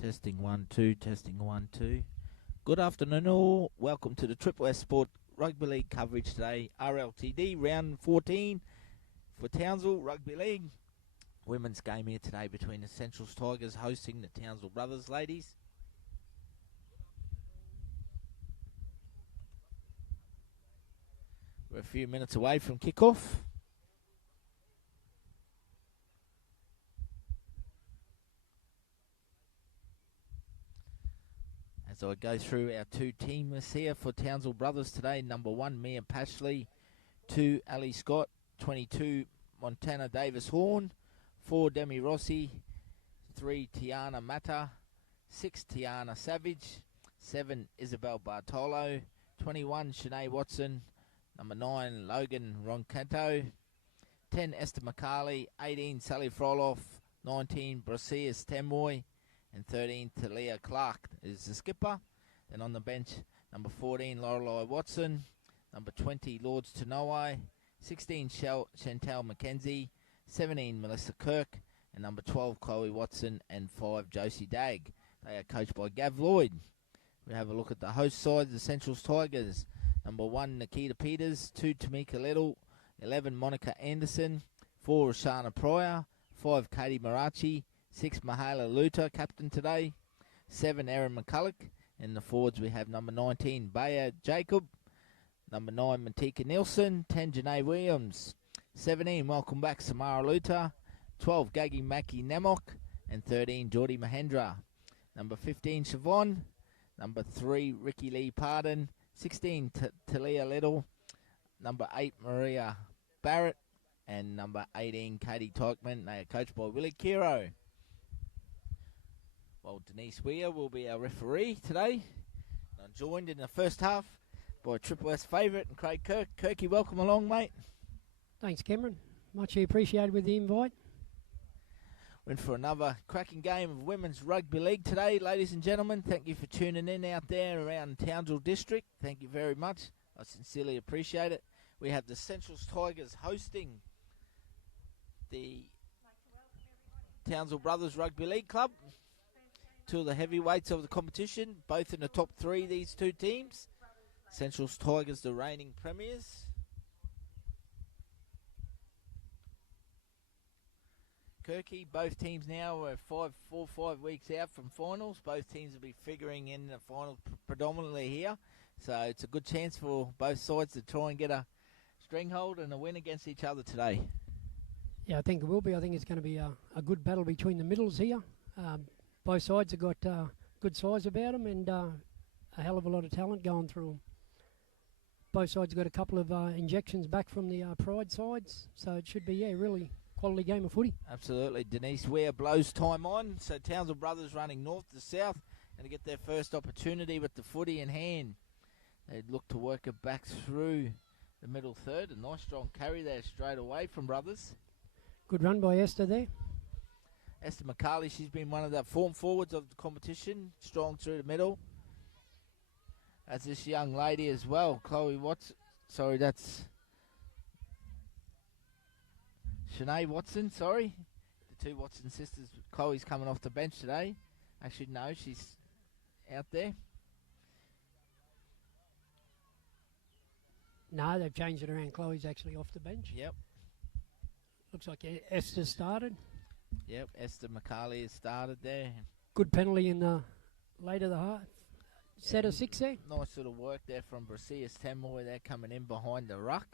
Testing 1 2, testing 1 2. Good afternoon all. Welcome to the Triple S Sport Rugby League coverage today. RLTD round 14 for Townsville Rugby League. Women's game here today between the Essentials Tigers hosting the Townsville Brothers ladies. We're a few minutes away from kickoff. As I go through our two team lists here for Townsville Brothers today. Number 1, Mia Pashley. 2, Ali Scott. 22, Montana Davis Horn. 4, Demi Rossi. 3, Tiana Mata. 6, Tiana Savage. 7, Isabel Bartolo. 21, Shanae Watson. Number 9, Logan Roncanto. 10, Esther McCarley. 18, Sally Froloff. 19, Brasias Temoy. And 13, Talia Clark is the skipper. Then on the bench, number 14, Lorelei Watson. Number 20, Lords Tanoi. 16, Chantal McKenzie. 17, Melissa Kirk. And number 12, Chloe Watson. And 5, Josie Dagg. They are coached by Gav Lloyd. We have a look at the host side, the Essentials Tigers. Number 1, Nikita Peters. 2, Tamika Little. 11, Monica Anderson. 4, Roshana Pryor. 5, Katie Marachi. 6, Mahala Luta, captain today. 7, Erin McCulloch. In the forwards, we have number 19, Baya Jacob. Number 9, Matika Nielsen. 10, Janae Williams. 17, welcome back, Samara Luta. 12, Gagi Maki Nemok. And 13, Geordie Mahendra. Number 15, Siobhan. Number 3, Ricky Lee Pardon. 16, Talia Little. Number 8, Maria Barrett. And number 18, Katie Teichman. They are coached by Willie Kiro. Well, Denise Weir will be our referee today. I'm joined in the first half by Triple S favourite and Craig Kirk. Kirky, welcome along, mate. Thanks, Cameron. Much appreciated with the invite. We're in for another cracking game of Women's Rugby League today, ladies and gentlemen. Thank you for tuning in out there around Townsville District. Thank you very much. I sincerely appreciate it. We have the Essentials Tigers hosting the Townsville Brothers Rugby League Club. Two of the heavyweights of the competition, both in the top 3, these two teams. Essentials Tigers, the reigning premiers. Kirky, both teams now are 5 weeks out from finals. Both teams will be figuring in the final predominantly here. So it's a good chance for both sides to try and get a stringhold and a win against each other today. Yeah, I think it will be. I think it's going to be a good battle between the middles here. Both sides have got good size about them and a hell of a lot of talent going through them. Both sides got a couple of injections back from the Pride sides, so it should be, really quality game of footy. Absolutely. Denise Ware blows time on, so Townsville Brothers running north to south and to get their first opportunity with the footy in hand. They'd look to work it back through the middle third. A nice strong carry there straight away from Brothers. Good run by Esther there. Esther McCarley, she's been one of the form forwards of the competition, strong through the middle. That's this young lady as well, Chloe Watson. Sorry, that's Shanae Watson, sorry. The 2 Watson sisters. Chloe's coming off the bench today. Actually, no, she's out there. No, they've changed it around. Chloe's actually off the bench. Yep. Looks like Esther started. Yep, Esther McCarley has started there. Good penalty in the late of the half. Set of 6 there. Nice little work there from Brasias Temoy. They're coming in behind the ruck.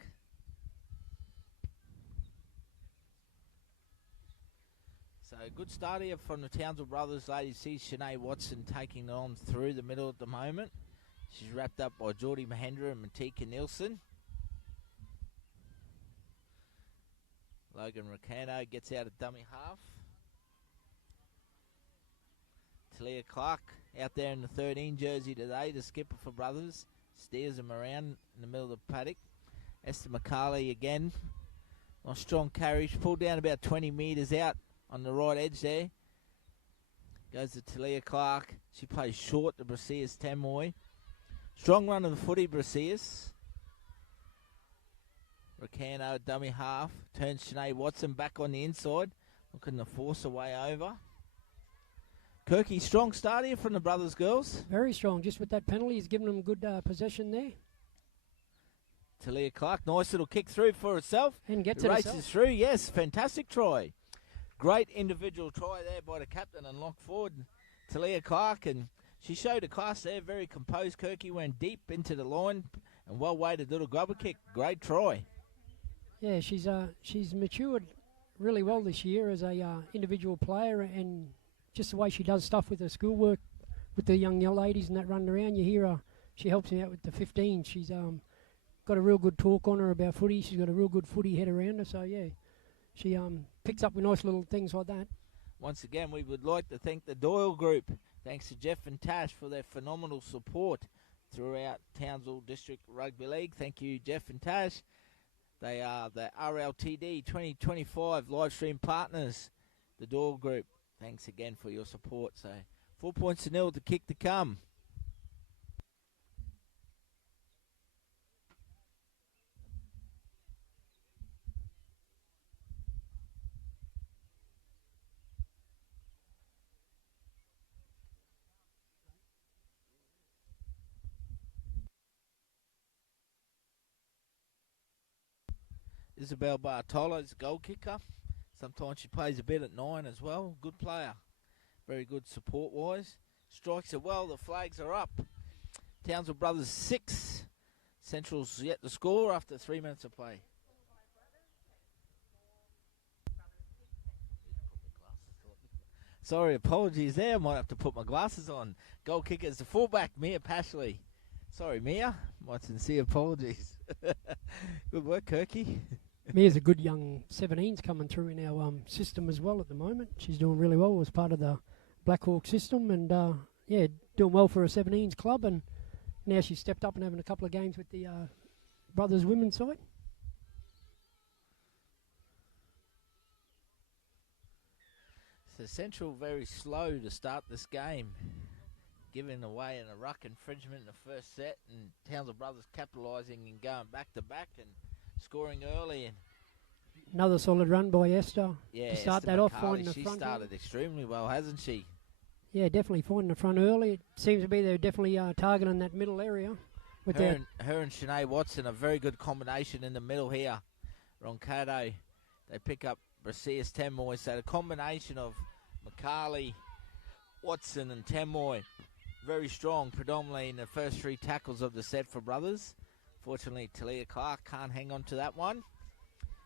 So good start here from the Townsville Brothers. Ladies, see Shanae Watson taking it on through the middle at the moment. She's wrapped up by Geordie Mahendra and Matika Nielsen. Logan Ricano gets out of dummy half. Talia Clark out there in the 13 jersey today, the skipper for Brothers. Steers them around in the middle of the paddock. Esther McCarley again. Nice strong carry. She pulled down about 20 metres out on the right edge there. Goes to Talia Clark. She plays short to Brasias Temoy. Strong run of the footy, Brasias. Ricano, dummy half. Turns Shanae Watson back on the inside. Looking to force her way over. Kirky, strong start here from the brothers girls. Very strong. Just with that penalty, he's given them good possession there. Talia Clark, nice little kick through for herself. And gets it it races herself. through, yes, fantastic try. Great individual try there by the captain and lock forward, Talia Clark, and she showed a class there, very composed. Kirky went deep into the line and well-weighted little grubber kick. Great try. Yeah, she's matured really well this year as a individual player, and just the way she does stuff with her schoolwork with the young ladies and that running around. You hear her, she helps me out with the 15. She's got a real good talk on her about footy. She's got a real good footy head around her. So, yeah, she picks up with nice little things like that. Once again, we would like to thank the Doyle Group. Thanks to Jeff and Tash for their phenomenal support throughout Townsville District Rugby League. Thank you, Jeff and Tash. They are the RLTD 2025 live stream partners, the Doyle Group. Thanks again for your support. So 4 points to nil, the kick to come. Isabel Bartolo's goal kicker. Sometimes she plays a bit at 9 as well. Good player. Very good support-wise. Strikes it well. The flags are up. Townsville Brothers 6. Central's yet to score after 3 minutes of play. Sorry, apologies there. I might have to put my glasses on. Goal kicker is the fullback, Mia Pashley. Sorry, Mia. My sincere apologies. Good work, Kirky. Mia's a good young 17s coming through in our system as well at the moment. She's doing really well as part of the Black Hawk system, and yeah, doing well for a 17s club, and now she's stepped up and having a couple of games with the Brothers women's side. So Central very slow to start this game, giving away in a ruck infringement in the first set, and Townsville Brothers capitalising and going back to back and scoring early. And another solid run by Esther to start Esther that off, McCarley, finding the she front. started extremely well, hasn't she? Yeah, definitely finding the front early. It seems to be they're definitely targeting that middle area. With her and Shanae Watson, a very good combination in the middle here. Roncato, they pick up Brasius Temoy. So the combination of McCarley, Watson and Temoy, very strong, predominantly in the first 3 tackles of the set for Brothers. Fortunately, Talia Clark can't hang on to that one.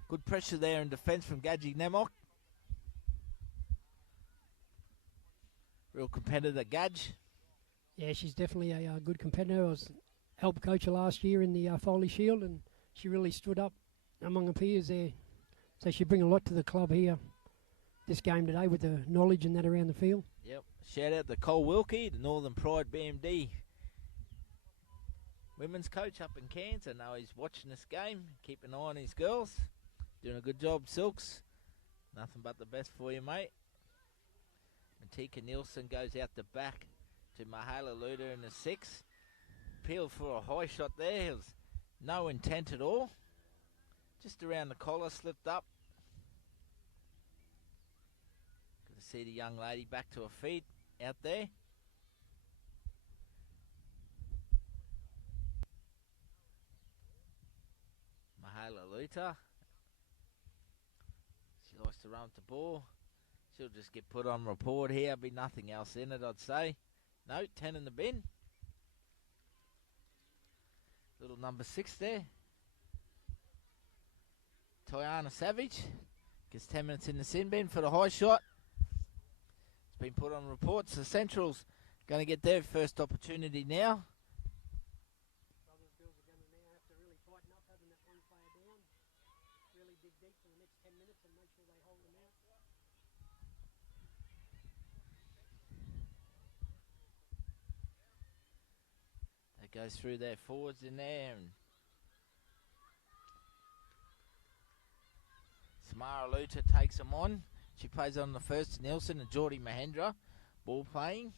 Good pressure there in defence from Gadji Nemok. Real competitor, Gadge. Yeah, she's definitely a good competitor. I was help coacher last year in the Foley Shield, and she really stood up among her peers there. So she bring a lot to the club here this game today with the knowledge and that around the field. Yep. Shout out to Cole Wilkie, the Northern Pride BMD women's coach up in Cairns. I know he's watching this game. Keep an eye on his girls. Doing a good job, Silks. Nothing but the best for you, mate. Matika Nielsen goes out the back to Mahala Luda in the 6. Peeled for a high shot there. It was no intent at all. Just around the collar, slipped up. Good to see the young lady back to her feet out there. Mahala Luta. She likes to run with the ball. She'll just get put on report here. Be nothing else in it, I'd say. No, 10 in the bin. Little number 6 there. Tiana Savage gets 10 minutes in the sin bin for the high shot. It's been put on reports. The Central's going to get their first opportunity now. Brothers girls are going to now have to really tighten up, having that one player down. Really dig deep for the next 10 minutes and make sure they hold them out. They go through their forwards in there, and Samara Luta takes them on. She plays on the first to Nielsen and Geordie Mahendra. Ball playing.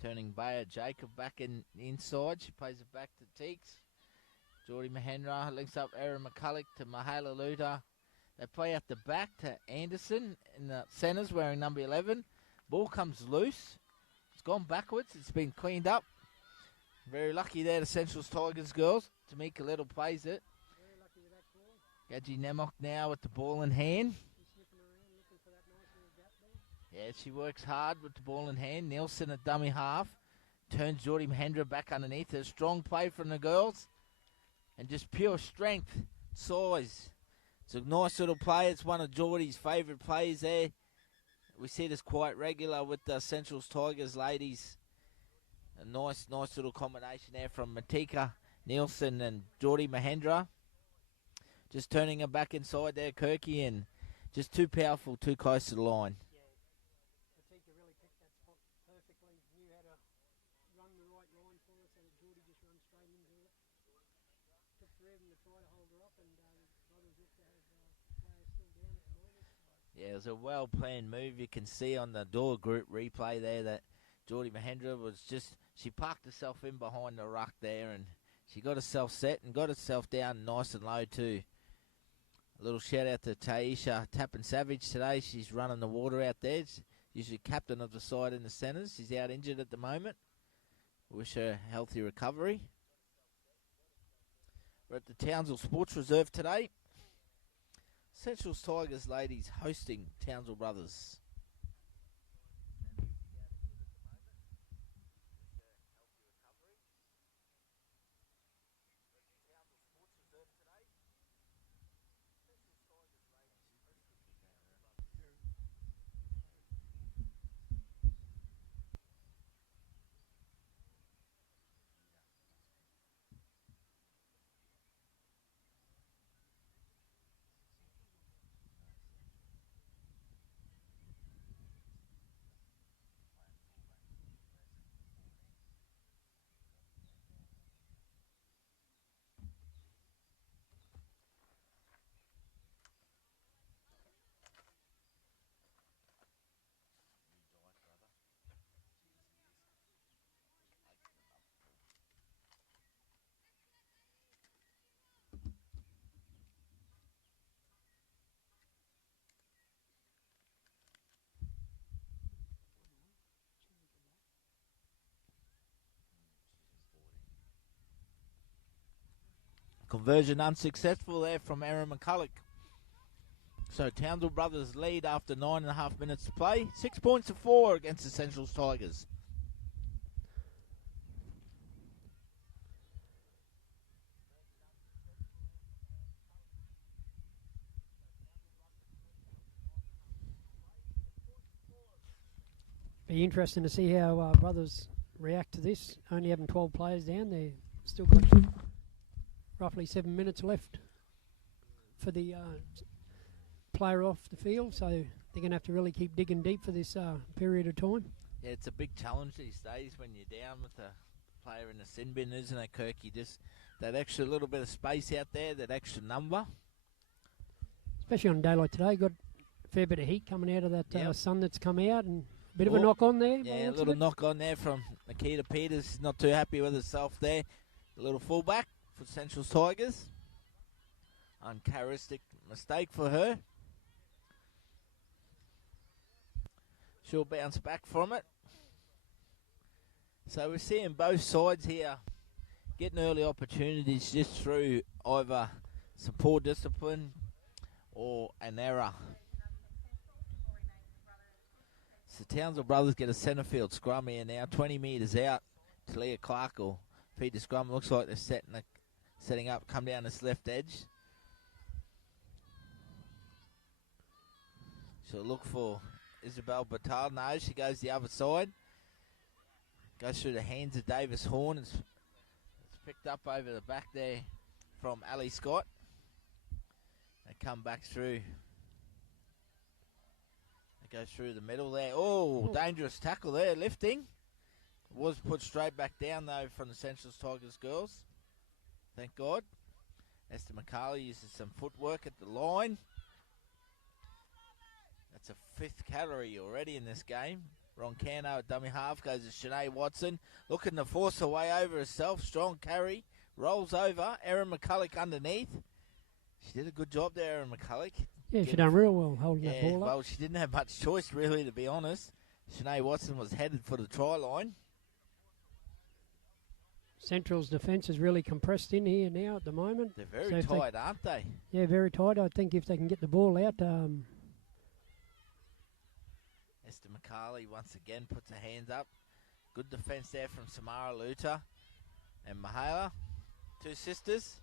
Turning Bayer Jacob back inside. She plays it back to Teeks. Geordie Mahendra links up Erin McCulloch to Mahala Luta. They play out the back to Anderson in the centres wearing number 11. Ball comes loose. It's gone backwards. It's been cleaned up. Very lucky there, the Centrals Tigers girls. Tamika Little plays it. Very lucky with that ball. Gadji Nemok now with the ball in hand. She's sniffing around looking for that nice little gap there. Yeah, she works hard with the ball in hand. Nielsen at dummy half. Turns Geordie Mahendra back underneath. A strong play from the girls. And just pure strength, size. It's a nice little play. It's one of Geordie's favourite plays there. We see this quite regular with the Centrals Tigers ladies. A nice little combination there from Matika Nielsen and Geordie Mahendra. Just turning her back inside there, Kirky, and just too powerful, too close to the line. Yeah, Matika really picked that spot perfectly. Knew how to run the right line for us, and Geordie just run straight into it. Took 3 of them to try to hold her up, and Brothers look to have players still down at the moment. Yeah, it was a well-planned move. You can see on the door group replay there that Geordie Mahendra was just, she parked herself in behind the ruck there, and she got herself set and got herself down nice and low too. A little shout out to Taisha Tappan Savage today. She's running the water out there. She's usually captain of the side in the centres. She's out injured at the moment. Wish her a healthy recovery. We're at the Townsville Sports Reserve today. Centrals Tigers ladies hosting Townsville Brothers. Conversion unsuccessful there from Aaron McCulloch. So Townsville Brothers lead after 9.5 minutes to play. 6 points to 4 against the Centrals Tigers. Be interesting to see how Brothers react to this. Only having 12 players down, they still got roughly 7 minutes left for the player off the field, so they're going to have to really keep digging deep for this period of time. Yeah, it's a big challenge these days when you're down with a player in the sin bin, isn't it, Kirky? Just that extra little bit of space out there, that extra number. Especially on a day like today, got a fair bit of heat coming out of that sun that's come out, and a bit of a knock on there. Yeah, a little knock on there from Nikita Peters. Not too happy with herself there. A little fullback for Central's Tigers. Uncharacteristic mistake for her. She'll bounce back from it. So we're seeing both sides here getting early opportunities just through either some poor discipline or an error. So Townsville Brothers get a centre field scrum here now, 20 metres out. Talia Clark or Peter Scrum. Looks like they're setting up, come down this left edge. She'll look for Isabel Batal. No, she goes the other side. Goes through the hands of Davis Horn. It's picked up over the back there from Ali Scott. They come back through. It goes through the middle there. Oh, dangerous tackle there, lifting. Was put straight back down, though, from the Centrals Tigers girls. Thank God. Esther McCarley uses some footwork at the line. That's a 5th calorie already in this game. Roncano at dummy half goes to Shanae Watson. Looking to force her way over herself. Strong carry. Rolls over. Erin McCulloch underneath. She did a good job there, Erin McCulloch. Yeah, she done real well holding that ball up. Well, she didn't have much choice, really, to be honest. Shanae Watson was headed for the try line. Central's defence is really compressed in here now at the moment. They're very tight, aren't they? Yeah, very tight. I think if they can get the ball out. Esther McCarley once again puts her hands up. Good defence there from Samara Luta and Mahala. Two sisters.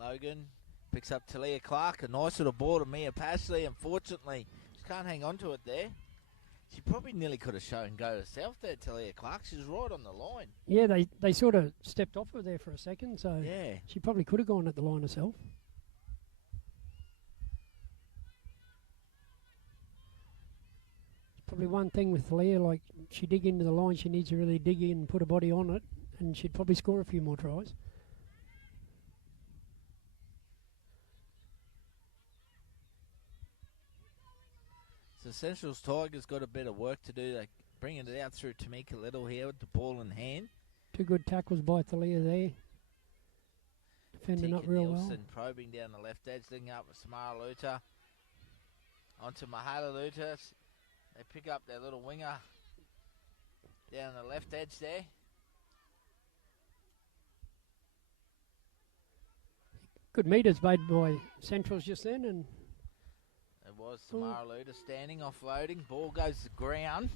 Logan picks up Talia Clark. A nice little ball to Mia Pashley. Unfortunately, she can't hang on to it there. She probably nearly could have shown go herself there, Talia Clark. She was right on the line. Yeah, they sort of stepped off her there for a second, so yeah, she probably could have gone at the line herself. Probably one thing with Talia, like she dig into the line, she needs to really dig in and put her body on it, and she'd probably score a few more tries. So Central's Tigers got a bit of work to do. They're bringing it out through Tamika Little here with the ball in hand. Two good tackles by Thalia there. Defending up real Nielsen well. Probing down the left edge, linking up with Samara Luta. Onto Mahala Luta. They pick up their little winger down the left edge there. Good meters made by Centrals just then, and it was Samara Luta standing, offloading. Ball goes to the ground.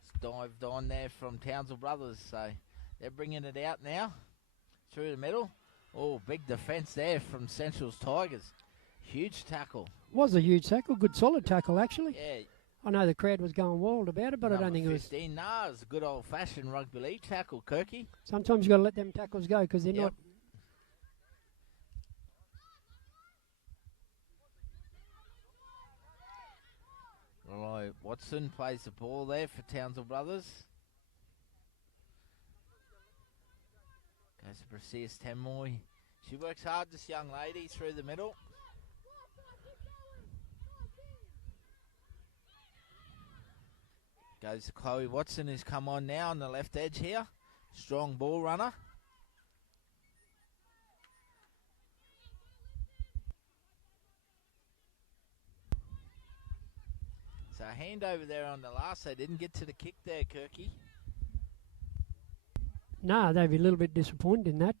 It's dived on there from Townsville Brothers, so they're bringing it out now through the middle. Oh, big defence there from Central's Tigers. Huge tackle. Was a huge tackle, good solid tackle actually. Yeah. I know the crowd was going wild about it, but I don't think 15, it was. No, it was a good old-fashioned rugby league tackle, Kirky. Sometimes you got to let them tackles go because they're not. Right, Watson plays the ball there for Townsville Brothers. Goes to Brasius Temoy. She works hard, this young lady, through the middle. Goes to Chloe Watson, who's come on now on the left edge here. Strong ball runner. So a hand over there on the last. They didn't get to the kick there, Kirky. No, they'd be a little bit disappointed in that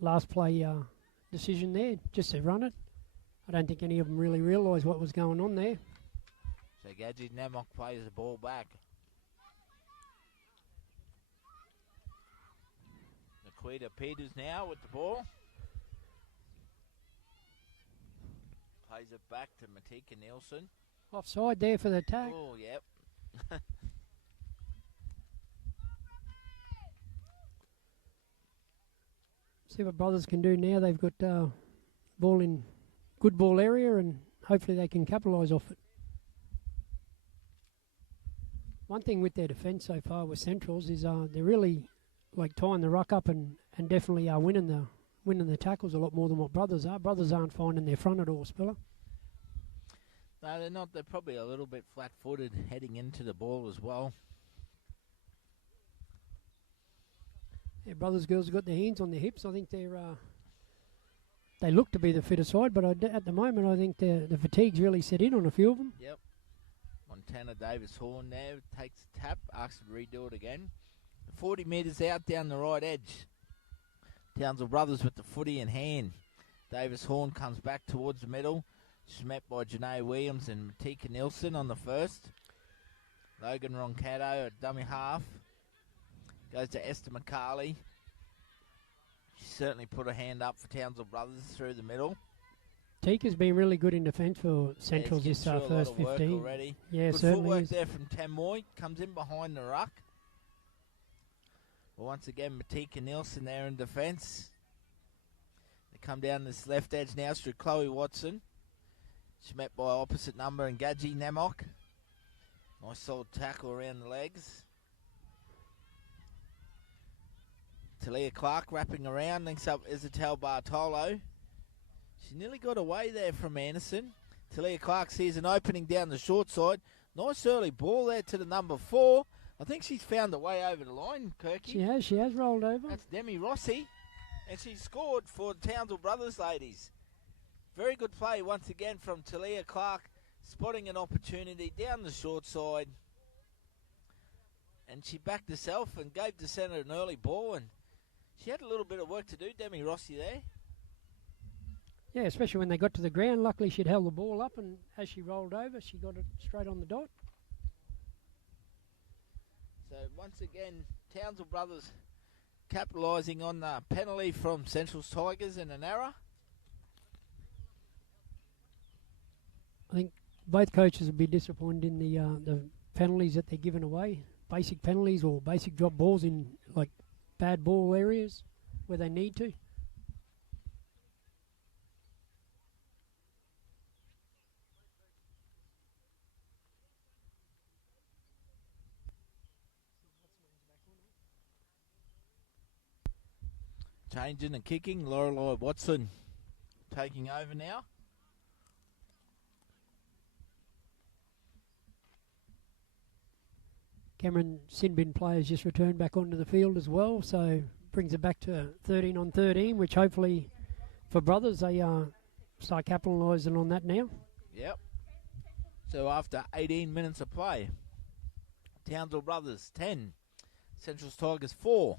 last play decision there, just to run it. I don't think any of them really realised what was going on there. So Gadget Namok plays the ball back. Naquita Peters now with the ball. Plays it back to Matika Nielsen. Offside there for the tag. Oh, yep. See what Brothers can do now. They've got ball in good ball area, and hopefully they can capitalise off it. One thing with their defence so far with Centrals is they're really like tying the ruck up and definitely are winning the tackles a lot more than what Brothers are. Brothers aren't finding their front at all, Spiller. No, they're not. They're probably a little bit flat-footed heading into the ball as well. Yeah, Brothers girls got their hands on their hips. I think they look to be the fitter side, but at the moment I think the fatigue's really set in on a few of them. Yep. Montana Davis Horn there takes the tap, asks to redo it again. 40 metres out down the right edge. Townsville Brothers with the footy in hand. Davis Horn comes back towards the middle. Met by Janae Williams and Matika Nielsen on the first. Logan Roncato at dummy half. Goes to Esther McCarley. She certainly put her hand up for Townsville Brothers through the middle. Tika's been really good in defence for Centrals this first 15. Already. Yeah, good certainly footwork is. there from Tamoy. Comes in behind the ruck. Well, once again, Matika Nielsen there in defence. They come down this left edge now through Chloe Watson. She's met by opposite number and Gadji Namok. Nice solid tackle around the legs. Talia Clark wrapping around, links up Isatel Bartolo. She nearly got away there from Anderson. Talia Clark sees an opening down the short side. Nice early ball there to the number 4. I think she's found a way over the line, Kirky. She has rolled over. That's Demi Rossi. And she scored for the Townsville Brothers ladies. Very good play once again from Talia Clark, spotting an opportunity down the short side. And she backed herself and gave the centre an early ball. And she had a little bit of work to do, Demi Rossi there. Yeah, especially when they got to the ground. Luckily, she'd held the ball up, and as she rolled over, she got it straight on the dot. So once again, Townsville Brothers capitalising on the penalty from Central's Tigers and an error. I think both coaches would be disappointed in the penalties that they're giving away. Basic penalties or basic drop balls in like bad ball areas where they need to. Changing and kicking, Lorelei Watson taking over now. Cameron Sinbin players just returned back onto the field as well, so brings it back to 13 on 13, which hopefully for Brothers they start capitalising on that now. Yep. So after 18 minutes of play, Townsville Brothers 10, Central's Tigers 4.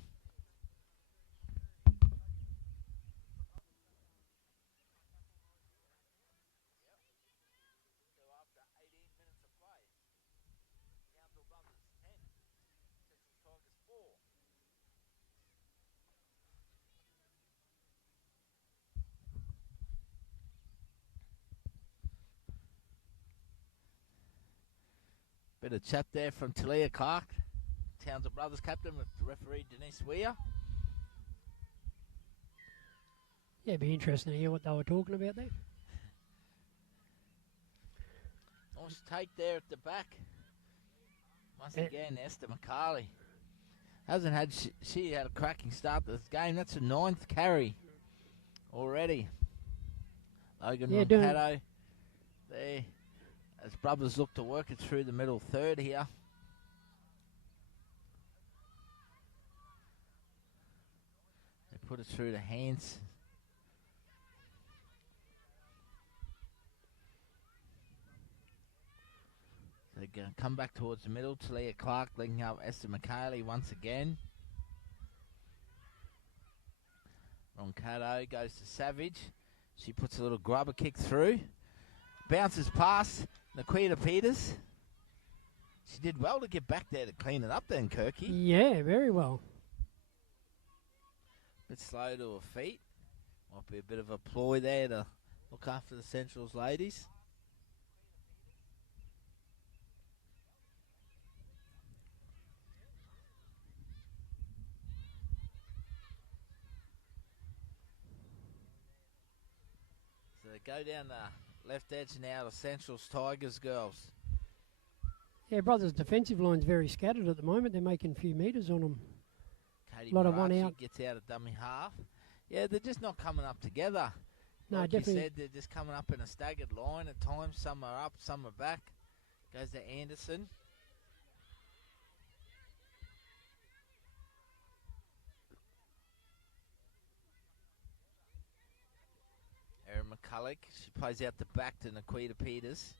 Bit of chat there from Talia Clark, Townsville Brothers captain, with referee Denise Weir. Yeah, it'd be interesting to hear what they were talking about there. Nice take there at the back. Once again, Esther McCarley hasn't had. She had a cracking start to this game. That's her 9th carry already. Logan Roncato there. As Brothers look to work it through the middle third here. They put it through the hands. They're going to come back towards the middle. Talia Clark linking up Esther McCaley once again. Roncato goes to Savage. She puts a little grubber kick through. Bounces past Naquita Peters. She did well to get back there to clean it up then, Kirky. Yeah, very well. Bit slow to her feet. Might be a bit of a ploy there to look after the Central's ladies. So they go down the left edge now to Central's Tigers girls. Yeah, Brothers' defensive line's very scattered at the moment. They're making a few metres on them. Katie A lot of one Marachi out. gets out of dummy half. Yeah, they're just not coming up together. No, Like definitely. you said, they're just coming up in a staggered line at times. Some are up, some are back. Goes to Anderson. Erin McCulloch, she plays out the back to Naquita Peters.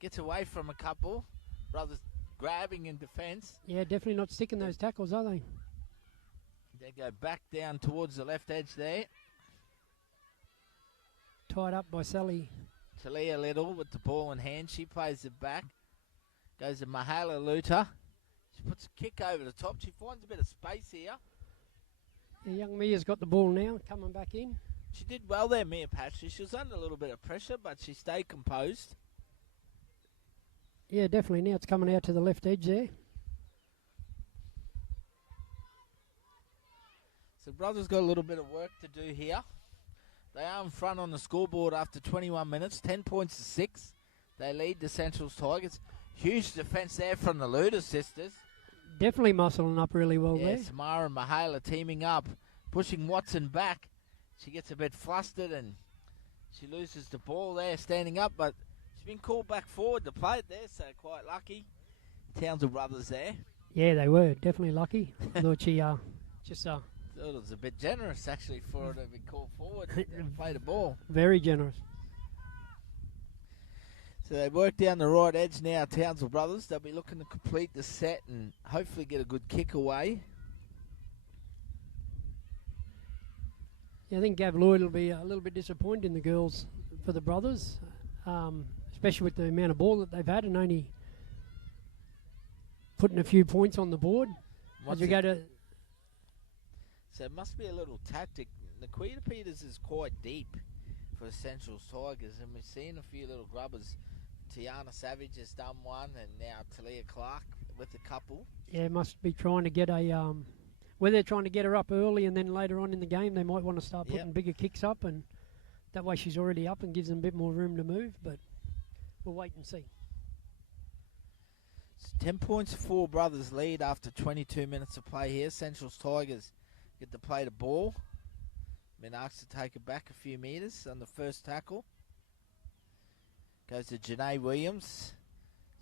Gets away from a couple. Brothers grabbing in defence. Yeah, definitely not sticking those tackles, are they? They go back down towards the left edge there. Tied up by Sally. Talia Little with the ball in hand. She plays it back. Goes to Mahala Luta. She puts a kick over the top. She finds a bit of space here. The young Mia's got the ball now, coming back in. She did well there, Mia Patchy. She was under a little bit of pressure, but she stayed composed. Yeah, definitely. Now it's coming out to the left edge there. So Brothers got a little bit of work to do here. They are in front on the scoreboard after 21 minutes, 10 points to 6. They lead the Central's Tigers. Huge defence there from the Luda sisters. Definitely muscling up really well there. Samara and Mahala teaming up, pushing Watson back. She gets a bit flustered and she loses the ball there, standing up, but she's been called back forward to play it there, so quite lucky. Townsville Brothers there. Yeah, they were definitely lucky. I thought she just Thought it was a bit generous, actually, for it to be called forward and play the ball. Very generous. So they work down the right edge now, Townsville brothers. They'll be looking to complete the set and hopefully get a good kick away. Yeah, I think Gav Lloyd will be a little bit disappointed in the girls for the brothers, especially with the amount of ball that they've had and only putting a few points on the board. As we go to... So it must be a little tactic. The Quita Peters is quite deep for the Central Tigers, and we've seen a few little grubbers. Tiana Savage has done one, and now Talia Clark with a couple. Yeah, must be trying to get a... whether they're trying to get her up early and then later on in the game they might want to start putting bigger kicks up, and that way she's already up and gives them a bit more room to move, but we'll wait and see. It's 10 points for brothers lead after 22 minutes of play here. Central's Tigers get to play the ball. Been asked to take it back a few metres on the first tackle. Goes to Janae Williams.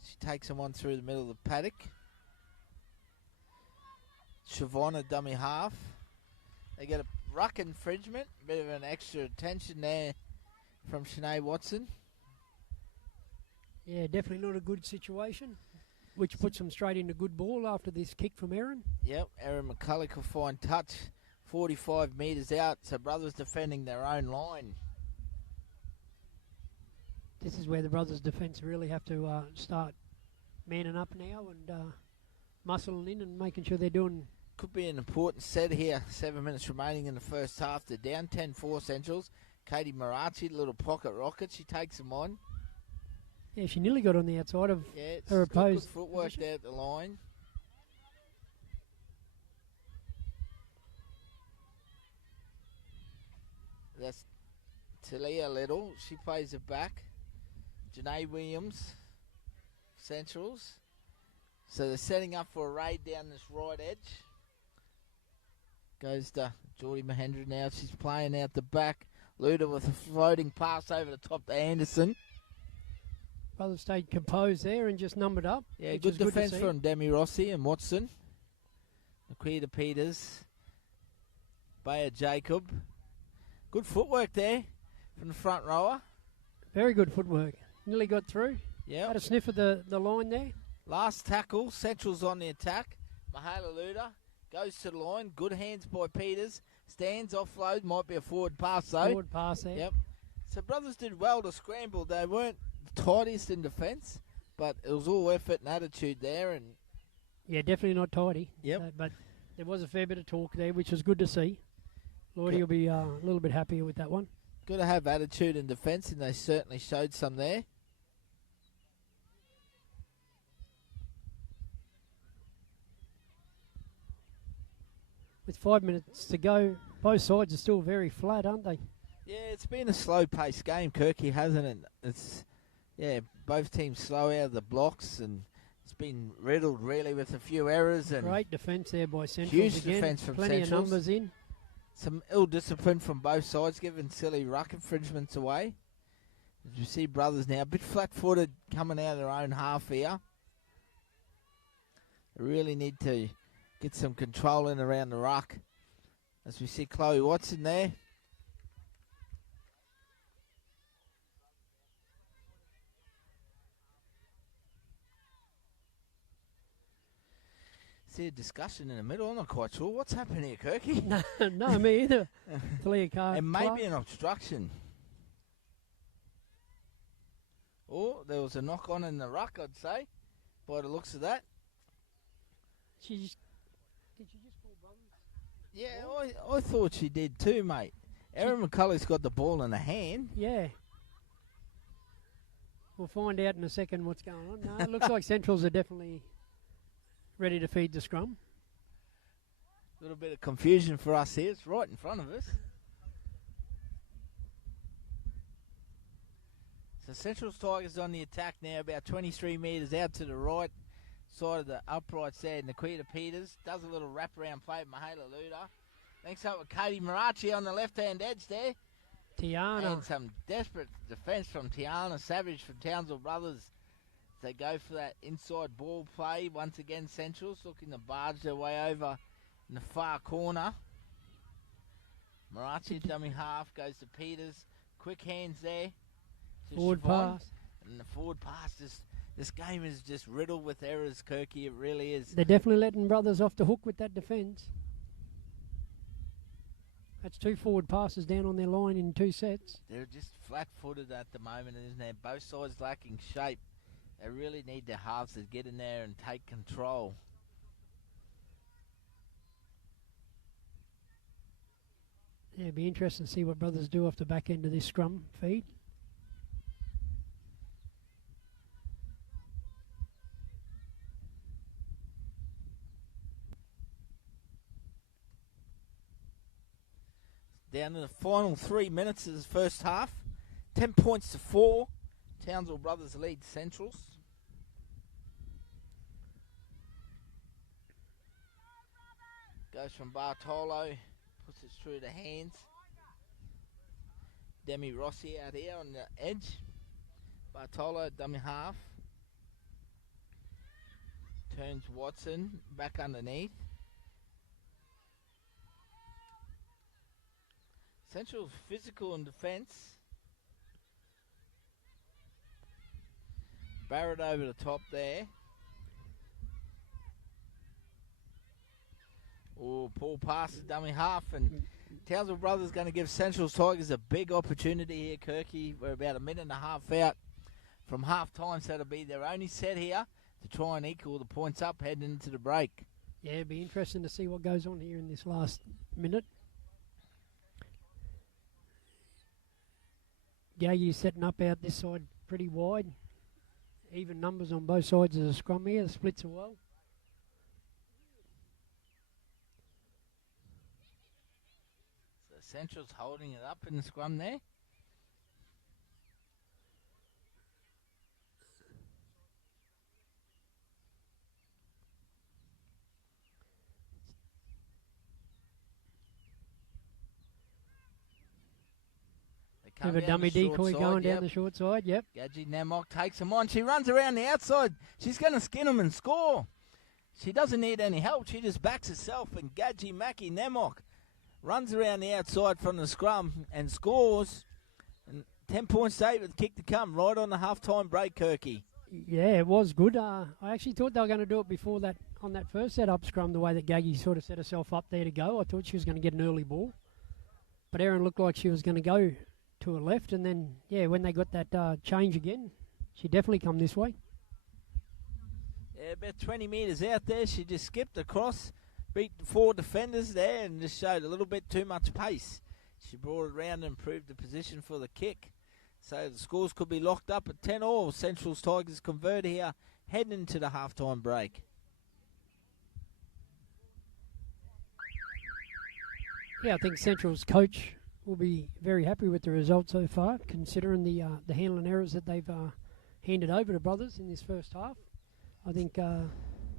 She takes him on through the middle of the paddock. Siobhan, a dummy half. They get a ruck infringement. A bit of an extra attention there from Shanae Watson. Yeah, definitely not a good situation, which puts them straight into good ball after this kick from Erin. Yep, Erin McCulloch will find touch 45 metres out, so brothers defending their own line. This is where the brothers' defence really have to start manning up now and muscling in and making sure they're doing... Could be an important set here. 7 minutes remaining in the first half. They're down 10-4 Centrals. Katie Marachi, little pocket rocket. She takes them on. Yeah, she nearly got on the outside of her Good opposed footwork position. there at the line. That's Talia Little. She plays it back. Janae Williams, Centrals. So they're setting up for a raid down this right edge. Goes to Geordie Mahendra now. She's playing out the back. Luda with a floating pass over the top to Anderson. Brothers stayed composed there and just numbered up. Yeah, good defence from Demi Rossi and Watson. Nikita Peters. Bayer Jacob. Good footwork there from the front rower. Very good footwork. Nearly got through. Yeah. Had a sniff of the line there. Last tackle. Central's on the attack. Mahala Luda goes to the line. Good hands by Peters. Stands offload. Might be a forward pass though. Forward pass there. Yep. So brothers did well to scramble. They weren't the tightest in defence, but it was all effort and attitude there. And yeah, definitely not tidy. Yep. But there was a fair bit of talk there, which was good to see. Lloydie will be a little bit happier with that one. Good to have attitude in defence, and they certainly showed some there. With 5 minutes to go, both sides are still very flat, aren't they? Yeah, it's been a slow-paced game, Kirky, hasn't it? It's both teams slow out of the blocks, and it's been riddled really with a few errors and great defence there by Centrals. huge again. defence from Plenty Centrals. of numbers in. Some ill discipline from both sides, giving silly ruck infringements away. As you see, brothers now a bit flat-footed coming out of their own half here. They really need to get some control in around the ruck. As we see Chloe Watson there. See a discussion in the middle. I'm not quite sure what's happening here, Kirky. No, me either. Talia Clark. And maybe an obstruction. Oh, there was a knock on in the ruck, I'd say, by the looks of that. Did she just call brothers? Yeah, I thought she did too, mate. Erin McCullough's got the ball in her hand. Yeah. We'll find out in a second what's going on. No, it looks like Centrals are definitely ready to feed the scrum. A little bit of confusion for us here. It's right in front of us. So Central's Tigers on the attack now, about 23 metres out to the right side of the uprights there. Nikita Peters does a little wraparound play with Mahala Luda. Links up with Katie Marachi on the left-hand edge there. Tiana. And some desperate defence from Tiana Savage from Townsville Brothers. They go for that inside ball play. Once again, Central's looking to barge their way over in the far corner. Marachi, dummy half, goes to Peters. Quick hands there. Forward Siobhan. pass. And the forward pass, this game is just riddled with errors, Kirky. It really is. They're definitely letting Brothers off the hook with that defence. That's 2 forward passes down on their line in 2 sets. They're just flat-footed at the moment, isn't there? Both sides lacking shape. They really need their halves to get in there and take control. Yeah, it'd be interesting to see what Brothers do off the back end of this scrum feed. Down to the final 3 minutes of the first half. 10 points to 4. Townsville Brothers lead Centrals. Goes from Bartolo. Puts it through the hands. Demi Rossi out here on the edge. Bartolo, dummy half. Turns Watson back underneath. Central's physical in defence. Barrett over the top there. Oh, Paul passes dummy half, and Townsville Brothers going to give Central's Tigers a big opportunity here, Kirky. We're about a minute and a half out from half time, so it'll be their only set here to try and equal the points up heading into the break. Yeah, it'd be interesting to see what goes on here in this last minute. Gaggy's setting up out this side pretty wide. Even numbers on both sides of the scrum here. The splits are well. So Central's holding it up in the scrum there. Have a dummy decoy going down the short side, yep. Gadji Namok takes him on. She runs around the outside. She's going to skin him and score. She doesn't need any help. She just backs herself, and Gadji Maki Namok runs around the outside from the scrum and scores. And 10 points to 8 with kick to come right on the half-time break, Kirky. Yeah, it was good. I actually thought they were going to do it before that on that first set-up scrum, the way that Gaggy sort of set herself up there to go. I thought she was going to get an early ball. But Erin looked like she was going to go to her left, and then, yeah, when they got that change again, she definitely come this way. Yeah, about 20 metres out there, she just skipped across, beat 4 defenders there, and just showed a little bit too much pace. She brought it round and improved the position for the kick. So the scores could be locked up at 10-all. Central's Tigers convert here, heading into the halftime break. Yeah, I think Central's coach will be very happy with the result so far, considering the handling errors that they've handed over to Brothers in this first half. I think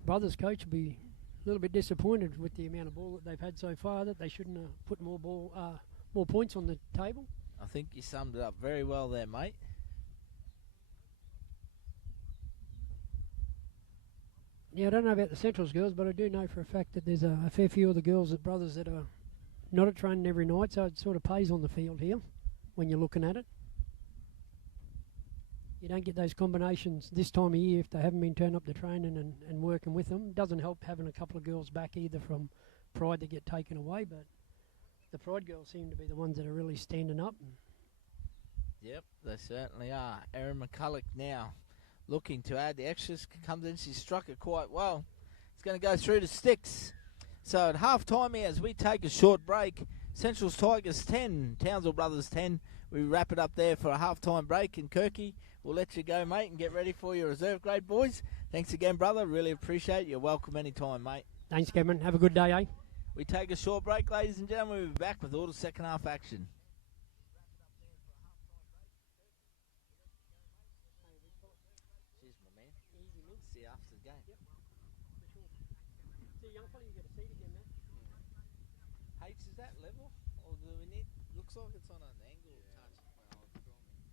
Brothers' coach will be a little bit disappointed with the amount of ball that they've had so far, that they shouldn't have put more points on the table. I think you summed it up very well there, mate. Yeah, I don't know about the Central's girls, but I do know for a fact that there's a fair few of the girls at Brothers that are not at training every night, so it sort of pays on the field here when you're looking at it. You don't get those combinations this time of year if they haven't been turned up to training and working with them. It doesn't help having a couple of girls back either from Pride that get taken away, but the Pride girls seem to be the ones that are really standing up. Yep, they certainly are. Erin McCulloch now looking to add the extras. Comes in, she struck it quite well. It's going to go through the sticks. So at half-time here, as we take a short break, Central's Tigers 10, Townsville Brothers 10. We wrap it up there for a half-time break. And Kirky, we'll let you go, mate, and get ready for your reserve grade, boys. Thanks again, brother. Really appreciate it. You're welcome anytime, mate. Thanks, Cameron. Have a good day, eh? We take a short break, ladies and gentlemen. We'll be back with all the second half action. Cheers, my man. Easy, man. See you after the game. Yep, for sure. See, young fella, you get a seat again, man. H, is that level? Or do we need... Looks like it's on an angle touch. Well, it's going over there.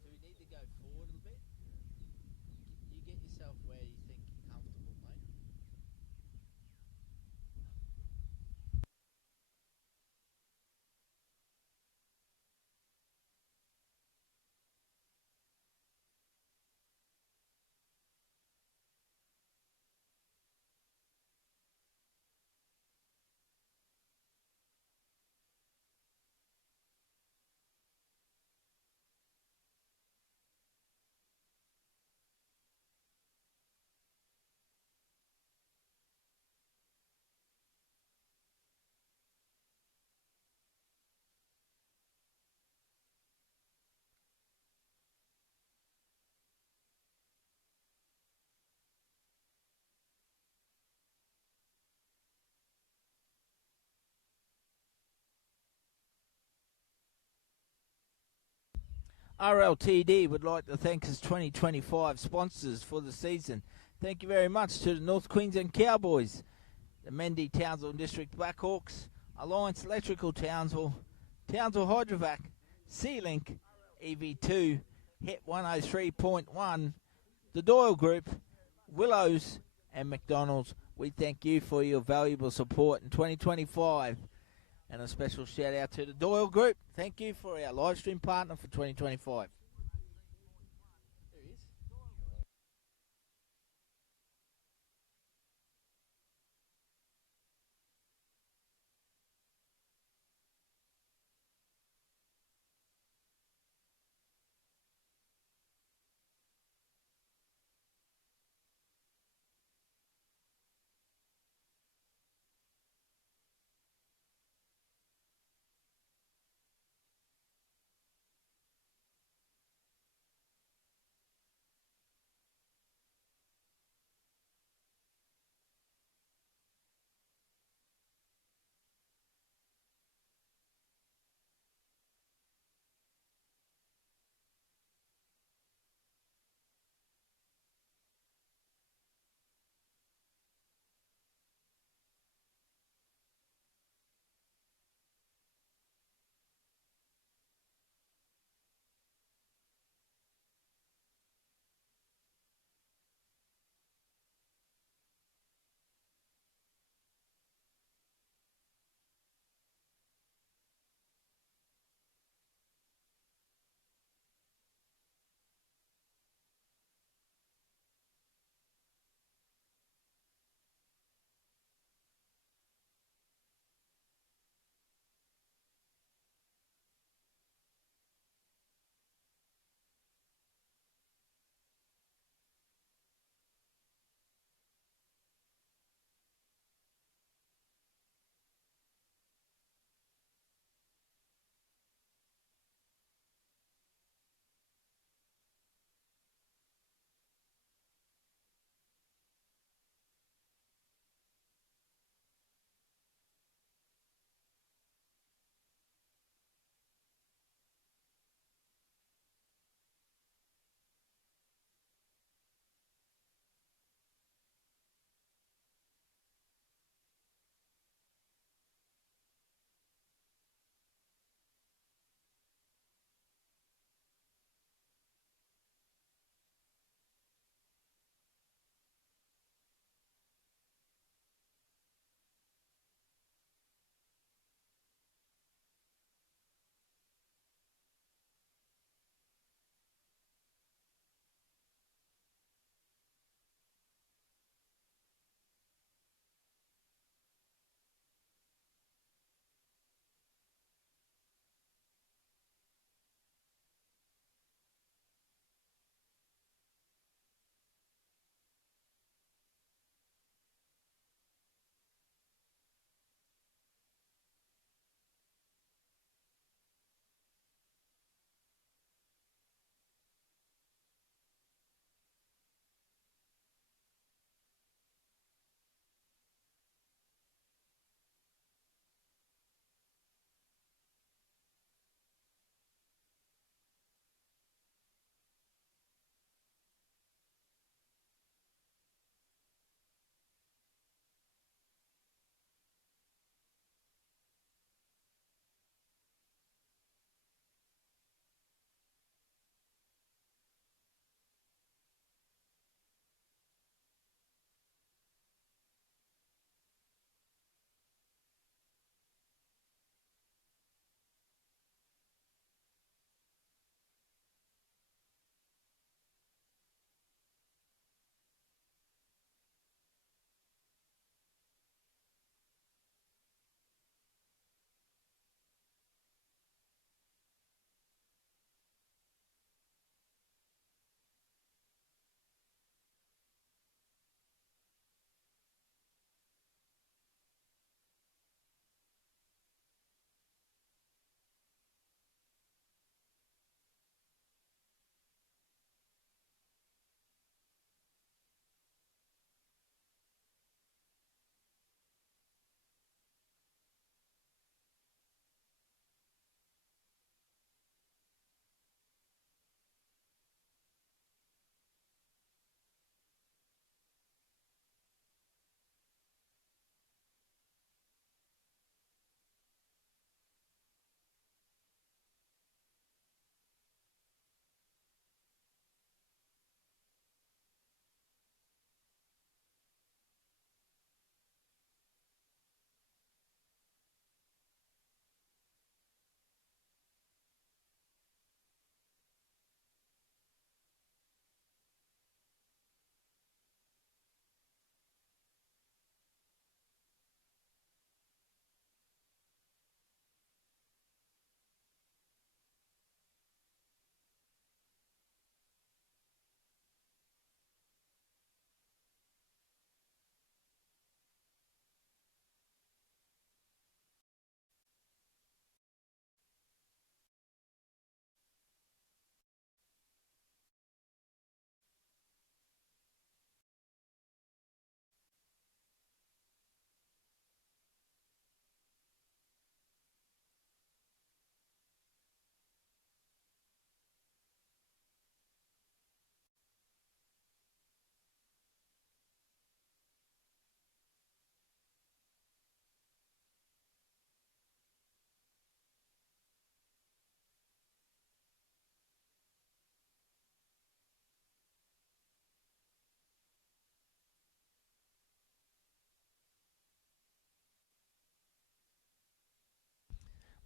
Do we need to go forward a bit? You get yourself where you think you're comfortable, mate. RLTD would like to thank its 2025 sponsors for the season. Thank you very much to the North Queensland Cowboys, the Mendy Townsville District Blackhawks, Alliance Electrical Townsville, Townsville Hydrovac, Sealink, EV2, HIT 103.1, the Doyle Group, Willows, and McDonald's. We thank you for your valuable support in 2025. And a special shout out to the Doyle Group. Thank you for our live stream partner for 2025.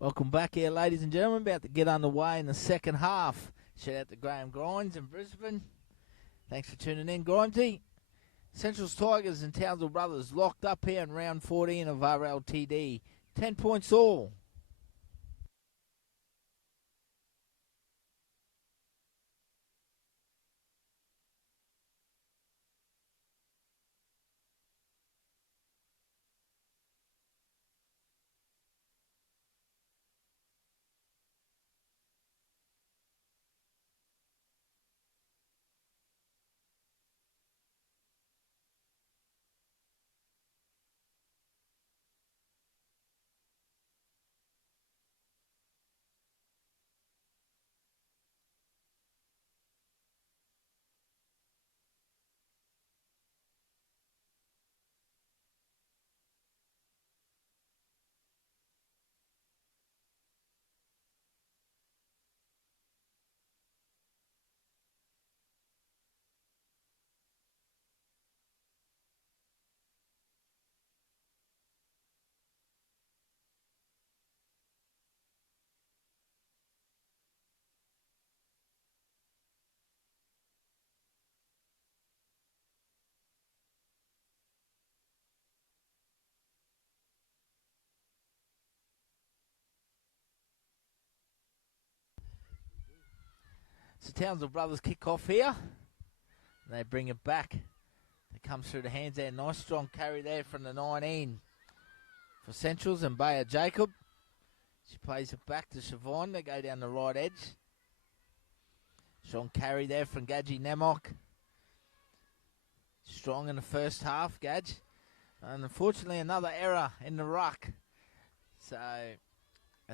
Welcome back here, ladies and gentlemen. About to get underway in the second half. Shout out to Graham Grimes in Brisbane. Thanks for tuning in, Grimesy. Central's Tigers and Townsville Brothers locked up here in round 14 of RLTD. 10 points all. So Townsville Brothers kick off here. They bring it back. It comes through the hands there. Nice strong carry there from the 19 for Centrals and Bayer Jacob. She plays it back to Siobhan. They go down the right edge. Strong carry there from Gadji Nemok. Strong in the first half, Gadge. And unfortunately another error in the ruck. So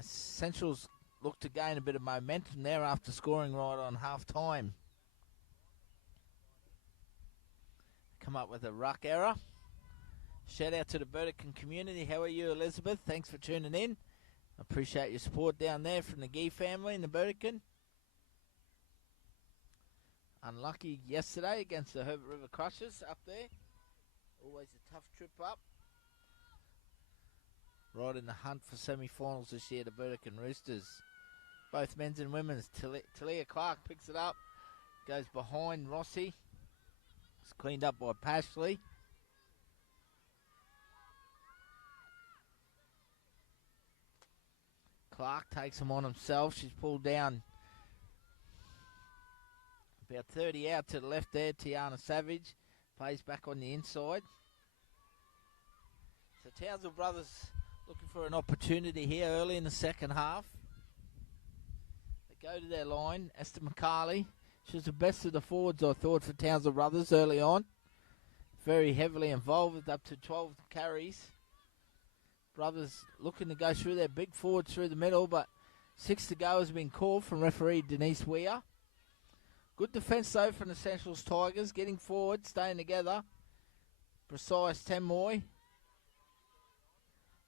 Centrals look to gain a bit of momentum there after scoring right on half-time. Come up with a ruck error. Shout out to the Burdekin community. How are you, Elizabeth? Thanks for tuning in. Appreciate your support down there from the Gee family in the Burdekin. Unlucky yesterday against the Herbert River Crushers up there. Always a tough trip up. Right in the hunt for semi-finals this year, the Burdekin Roosters. Both men's and women's. Talia Clark picks it up. Goes behind Rossi. It's cleaned up by Pashley. Clark takes him on himself. She's pulled down about 30 out to the left there. Tiana Savage plays back on the inside. So Townsville Brothers looking for an opportunity here early in the second half. They go to their line. Esther McCarley. She was the best of the forwards, I thought, for Townsville Brothers early on. Very heavily involved with up to 12 carries. Brothers looking to go through their big forwards through the middle, but 6 to go has been called from referee Denise Weir. Good defence, though, from the Centrals Tigers. Getting forward, staying together. Precise Temoy.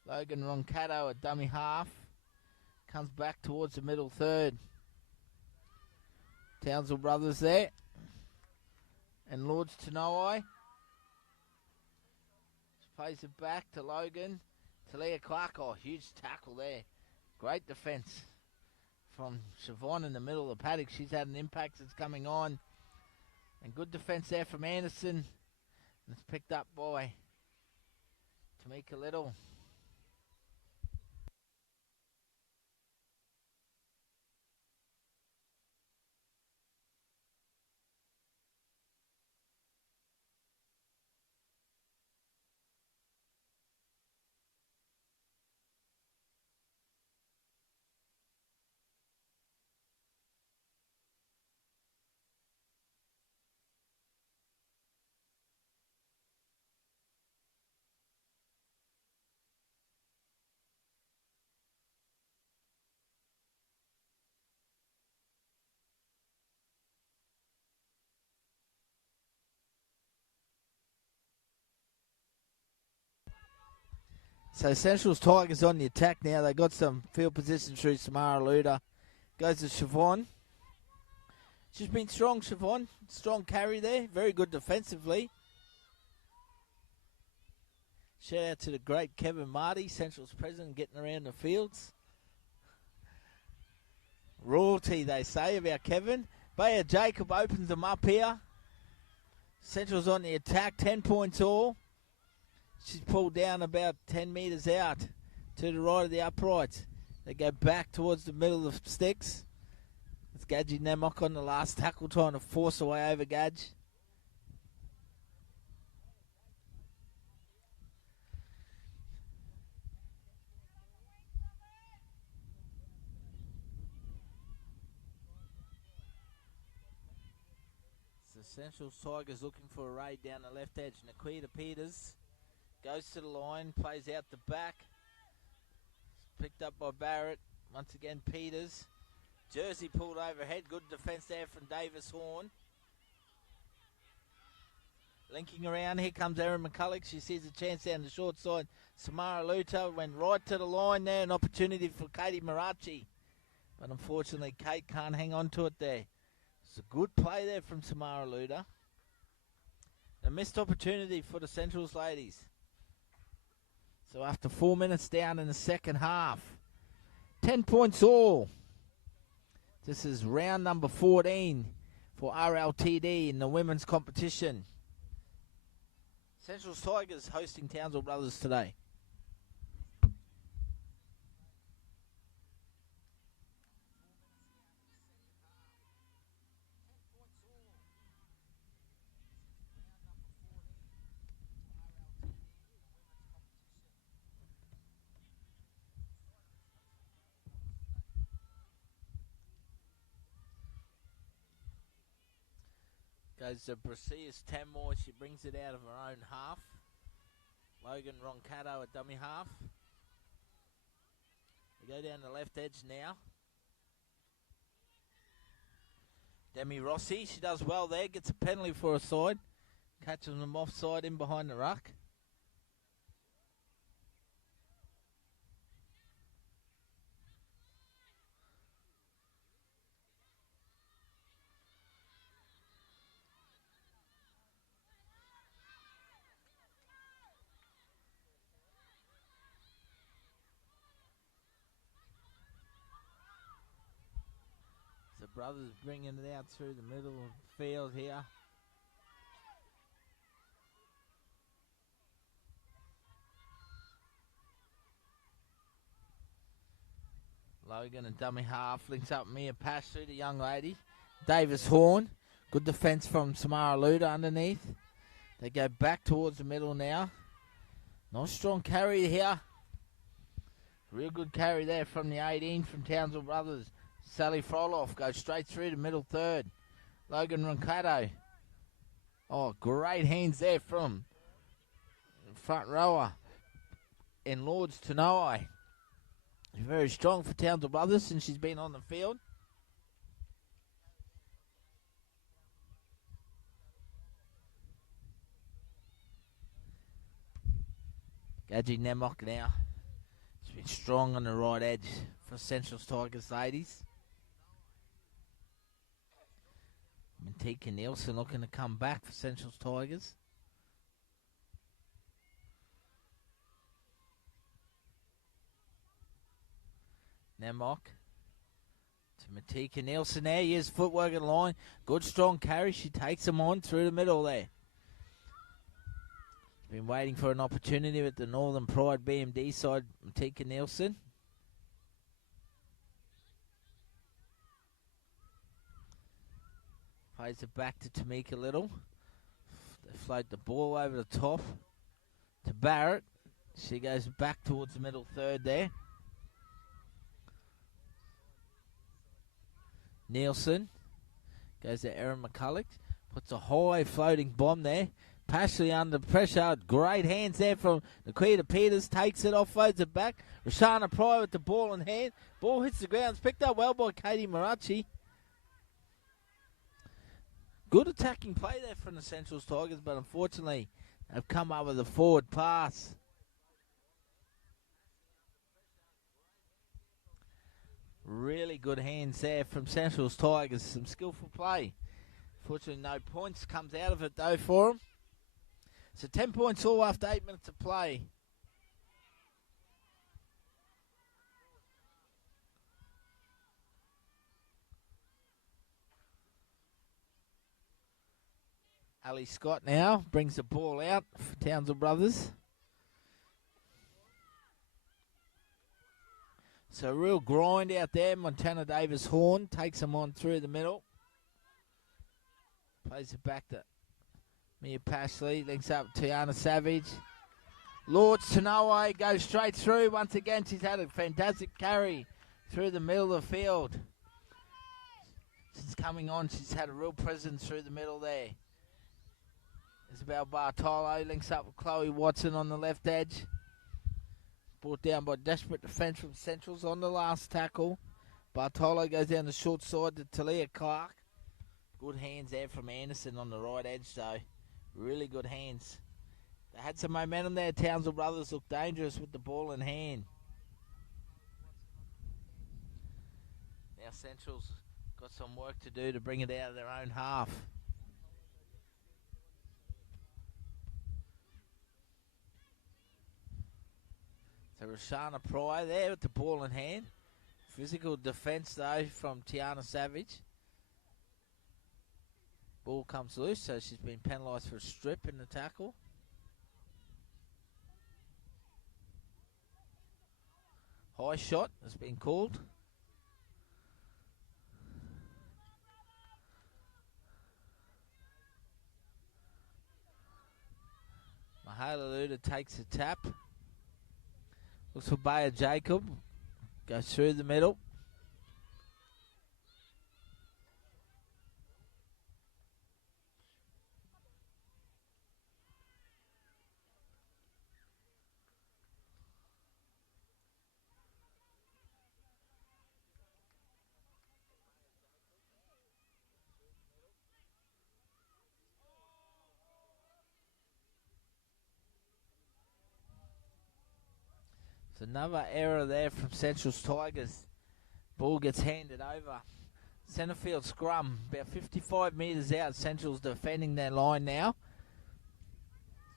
Logan Roncato, a dummy half. Comes back towards the middle third. Townsville Brothers there. And Lords Tanoi. Plays it back to Logan. Talia Clark. Oh, huge tackle there. Great defence from Siobhan in the middle of the paddock. She's had an impact that's coming on. And good defence there from Anderson. And it's picked up by Tamika Little. So Central's Tigers on the attack now. They got some field position through Samara Luda. Goes to Siobhan. She's been strong, Siobhan. Strong carry there. Very good defensively. Shout out to the great Kevin Marty, Central's president, getting around the fields. Royalty, they say, about Kevin. Bayer Jacob opens them up here. Central's on the attack, 10 points all. She's pulled down about 10 metres out to the right of the uprights. They go back towards the middle of the sticks. It's Gadji Nemok on the last tackle, trying to force away over Gadge. The Central Tigers looking for a raid down the left edge. Nikita Peters goes to the line, plays out the back. Picked up by Barrett. Once again, Peters. Jersey pulled overhead. Good defence there from Davis Horn. Linking around. Here comes Erin McCulloch. She sees a chance down the short side. Samara Luta went right to the line there. An opportunity for Katie Marachi. But unfortunately, Kate can't hang on to it there. It's a good play there from Samara Luta. A missed opportunity for the Centrals ladies. So after 4 minutes down in the second half, 10 points all. This is round number 14 for RLTD in the women's competition. Central Tigers hosting Townsville Brothers today. Goes to Brasius Tammoy. She brings it out of her own half. Logan Roncato at dummy half. We go down the left edge now. Demi Rossi, she does well there. Gets a penalty for a side. Catches them offside in behind the ruck. Brothers bringing it out through the middle of the field here. Logan and dummy half links up Mia Pash through the young lady. Davis Horn. Good defence from Samara Luda underneath. They go back towards the middle now. Nice strong carry here. Real good carry there from the 18 from Townsville Brothers. Sally Froloff goes straight through the middle third. Logan Roncato. Oh, great hands there from front rower in Lords Tanoi. Very strong for Townsville Brothers since she's been on the field. Gadji Nemok now. She's been strong on the right edge for Central Tigers ladies. Mantika Nielsen looking to come back for Central Tigers. Nemok to Mantika Nielsen there. Here's footwork in line. Good strong carry. She takes him on through the middle there. Been waiting for an opportunity with the Northern Pride BMD side, Mantika Nielsen. Plays it back to Tamika Little. They float the ball over the top to Barrett. She goes back towards the middle third there. Nielsen goes to Erin McCulloch. Puts a high floating bomb there. Pashley under pressure. Great hands there from Nikita Peters. Takes it off, floats it back. Rashana Pryor with the ball in hand. Ball hits the ground. It's picked up well by Katie Marachi. Good attacking play there from the Central Tigers, but unfortunately they've come up with a forward pass. Really good hands there from Central Tigers. Some skillful play. Unfortunately, no points comes out of it though for them. So 10 points all after 8 minutes of play. Ali Scott now brings the ball out for Townsville Brothers. So real grind out there. Montana Davis Horn takes him on through the middle. Plays it back to Mia Pashley. Links up Tiana Savage. Lords Tanoa goes straight through. Once again, she's had a fantastic carry through the middle of the field. Since coming on, she's had a real presence through the middle there. Isabel Bartolo links up with Chloe Watson on the left edge. Brought down by desperate defence from Centrals on the last tackle. Bartolo goes down the short side to Talia Clark. Good hands there from Anderson on the right edge, though. Really good hands. They had some momentum there. Townsville Brothers look dangerous with the ball in hand. Now Central's got some work to do to bring it out of their own half. So Roshana Pryor there with the ball in hand. Physical defence though from Tiana Savage. Ball comes loose, so she's been penalised for a strip in the tackle. High shot has been called. Mahalaluda takes a tap. Looks for Bayer Jacob. Goes through the middle. It's another error there from Central's Tigers. Ball gets handed over. Centre field scrum, about 55 metres out. Central's defending their line now.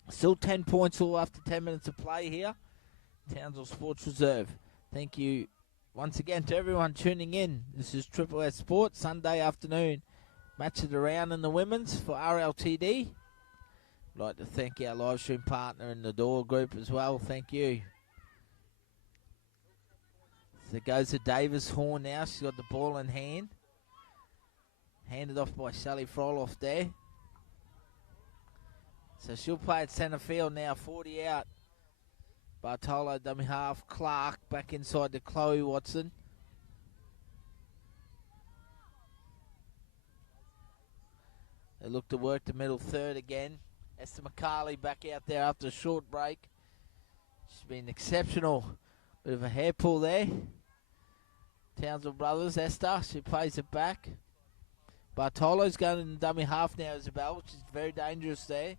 Still 10 points all after 10 minutes of play here. Townsville Sports Reserve. Thank you once again to everyone tuning in. This is Triple S Sports, Sunday afternoon. Match of the round in the women's for RLTD. I'd like to thank our live stream partner in the Door Group as well. Thank you. So it goes to Davis Horn now. She's got the ball in hand. Handed off by Sally Froloff there. So she'll play at centre field now, 40 out. Bartolo, dummy half. Clark back inside to Chloe Watson. They look to work the middle third again. Esther McCarley back out there after a short break. She's been exceptional. Bit of a hair pull there. Townsville Brothers, Esther, she plays it back. Bartolo's going in the dummy half now, Isabel, which is very dangerous there.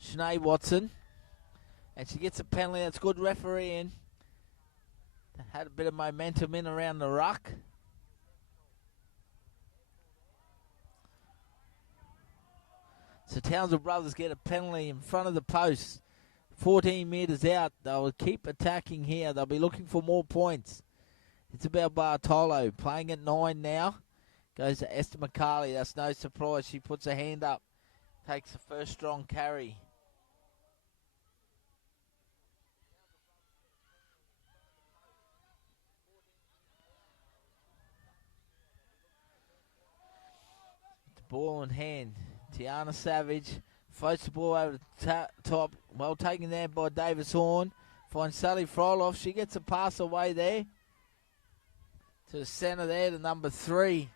Shanae Watson. And she gets a penalty. That's good refereeing. Had a bit of momentum in around the ruck. So Townsville Brothers get a penalty in front of the post. 14 metres out. They'll keep attacking here. They'll be looking for more points. It's about Bartolo playing at 9 now. Goes to Esther McCarley. That's no surprise. She puts her hand up. Takes the first strong carry. The ball in hand. Tiana Savage floats the ball over the top. Well taken there by Davis Horn. Finds Sally Froloff. She gets a pass away there. To the centre there, to number 3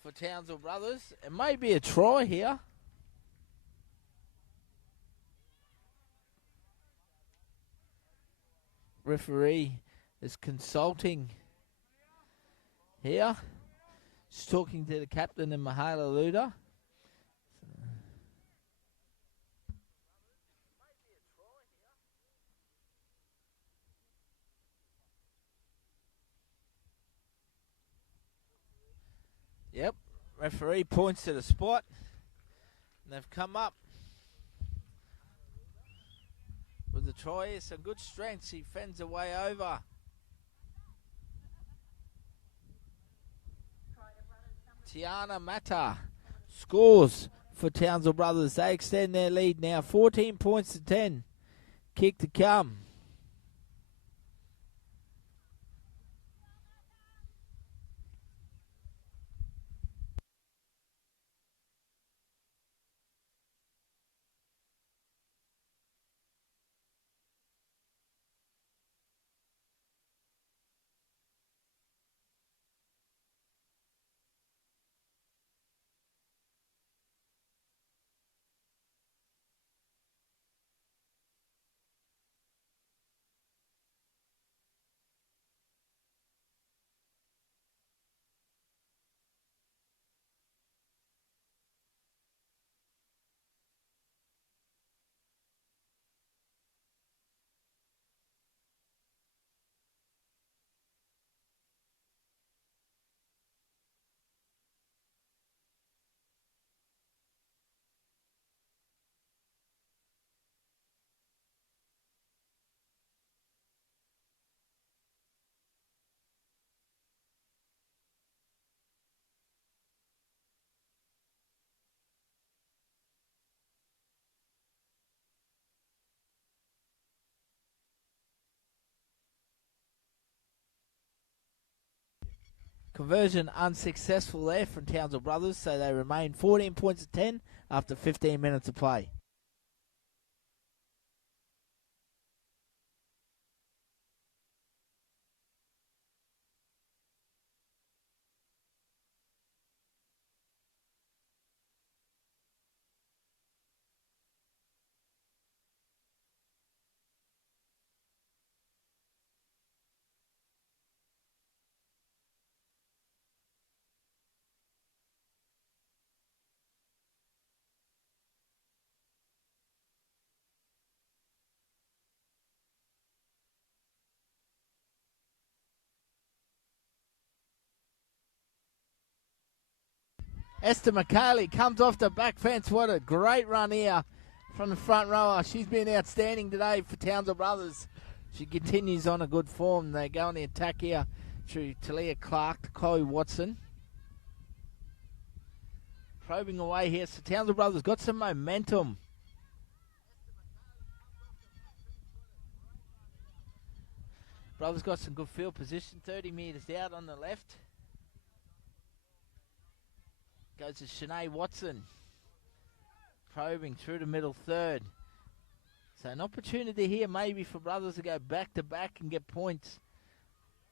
for Townsville Brothers. It may be a try here. Referee is consulting here. She's talking to the captain and Mahala Luda. Yep, referee points to the spot. And they've come up with the try. Some good strength. She fends her way over. Tiana Mata scores for Townsville Brothers. They extend their lead now, 14 points to 10. Kick to come. Conversion unsuccessful there from Townsville Brothers, so they remain 14 points to 10 after 15 minutes of play. Esther McCaley comes off the back fence. What a great run here from the front rower. She's been outstanding today for Townsville Brothers. She continues on a good form. They go on the attack here through Talia Clark to Chloe Watson. Probing away here. So Townsville Brothers got some momentum. Brothers got some good field position. 30 metres out on the left. Goes to Shanae Watson. Probing through the middle third. So an opportunity here maybe for Brothers to go back to back and get points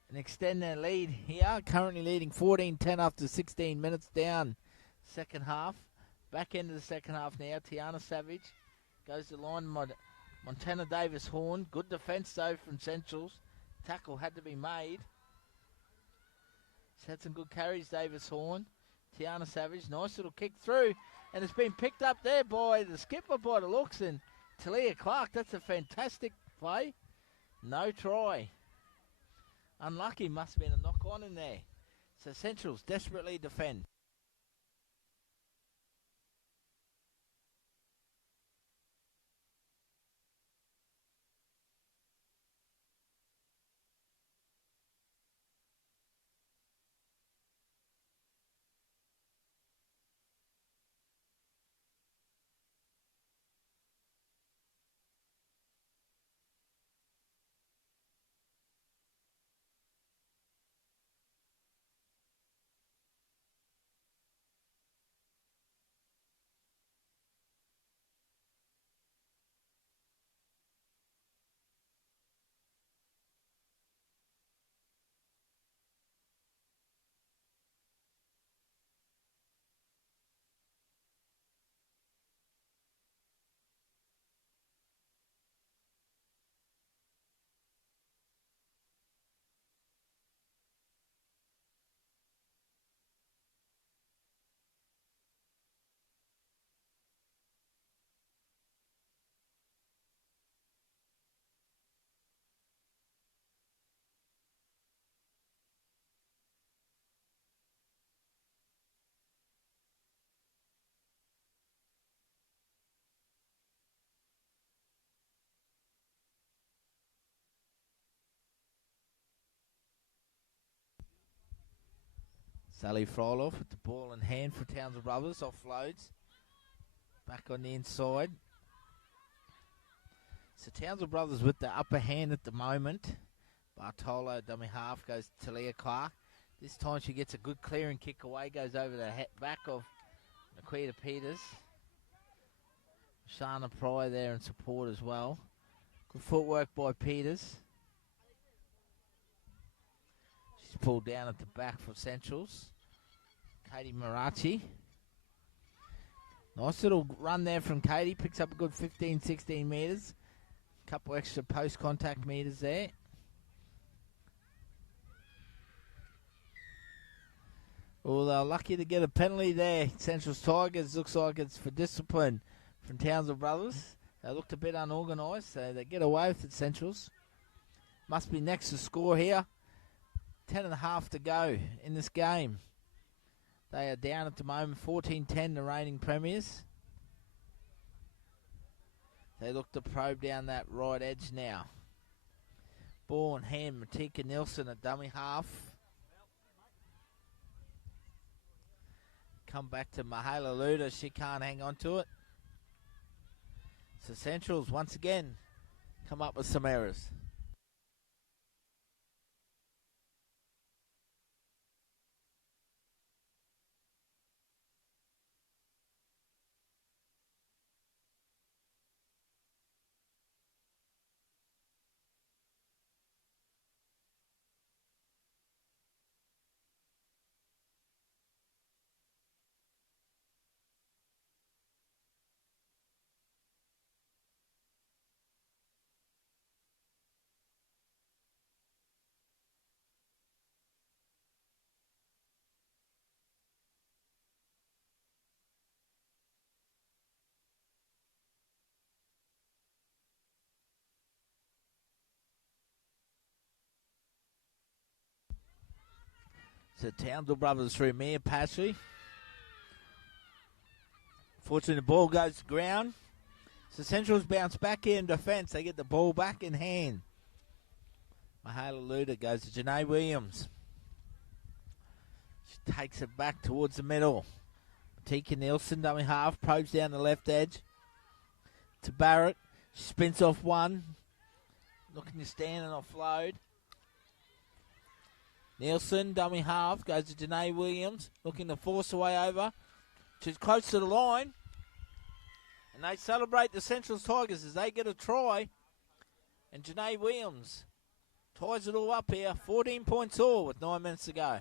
and extend their lead here. Currently leading 14-10 after 16 minutes down second half. Back end of the second half now. Tiana Savage goes to line. Montana Davis Horn. Good defence though from Centrals. Tackle had to be made. She's had some good carries, Davis Horn. Tiana Savage, nice little kick through, and it's been picked up there by the skipper by the looks, and Talia Clark. That's a fantastic play. No try. Unlucky, must have been a knock on in there. So Centrals desperately defend. Sally Fryloff with the ball in hand for Townsville Brothers. Offloads. Back on the inside. So Townsville Brothers with the upper hand at the moment. Bartolo, dummy half, goes to Talia Clark. This time she gets a good clearing kick away, goes over the back of Nikita Peters. Shana Pryor there in support as well. Good footwork by Peters. She's pulled down at the back for Centrals. Katie Marachi. Nice little run there from Katie. Picks up a good 15, 16 metres. Couple extra post-contact metres there. Well, they're lucky to get a penalty there. Central's Tigers looks like it's for discipline from Townsville Brothers. They looked a bit unorganised, so they get away with it, Centrals. Must be next to score here. 10.5 to go in this game. They are down at the moment, 14-10, the reigning premiers. They look to probe down that right edge now. Ball in hand, Matika Nielsen, a dummy half. Come back to Mahala Luda. She can't hang on to it. So Centrals, once again, come up with some errors. So Townsville Brothers through Mia Pashley. Fortunately, the ball goes to ground. So Central's bounce back in defence. They get the ball back in hand. Mahala Luda goes to Janae Williams. She takes it back towards the middle. Tika Nielsen, dummy half, probes down the left edge. To Barrett. She spins off one. Looking to stand and offload. Nielsen, dummy half, goes to Janae Williams. Looking to force her way over. She's close to the line. And they celebrate the Centrals Tigers as they get a try. And Janae Williams ties it all up here. 14 points all with 9 minutes to go.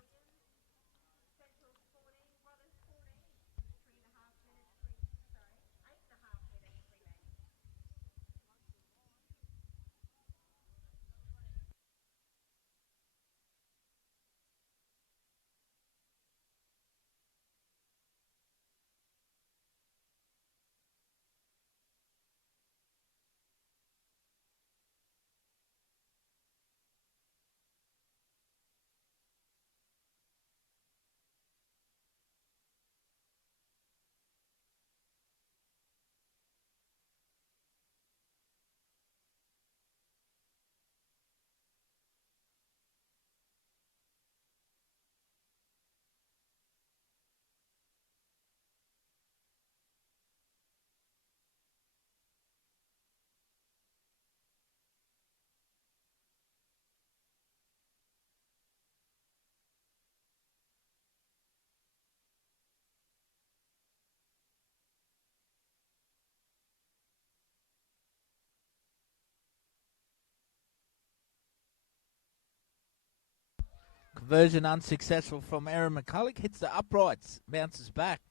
Conversion unsuccessful from Erin McCulloch. Hits the uprights. Bounces back.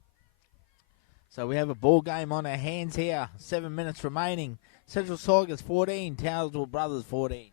So we have a ball game on our hands here. 7 minutes remaining. Central Tigers 14. Townsville Brothers 14.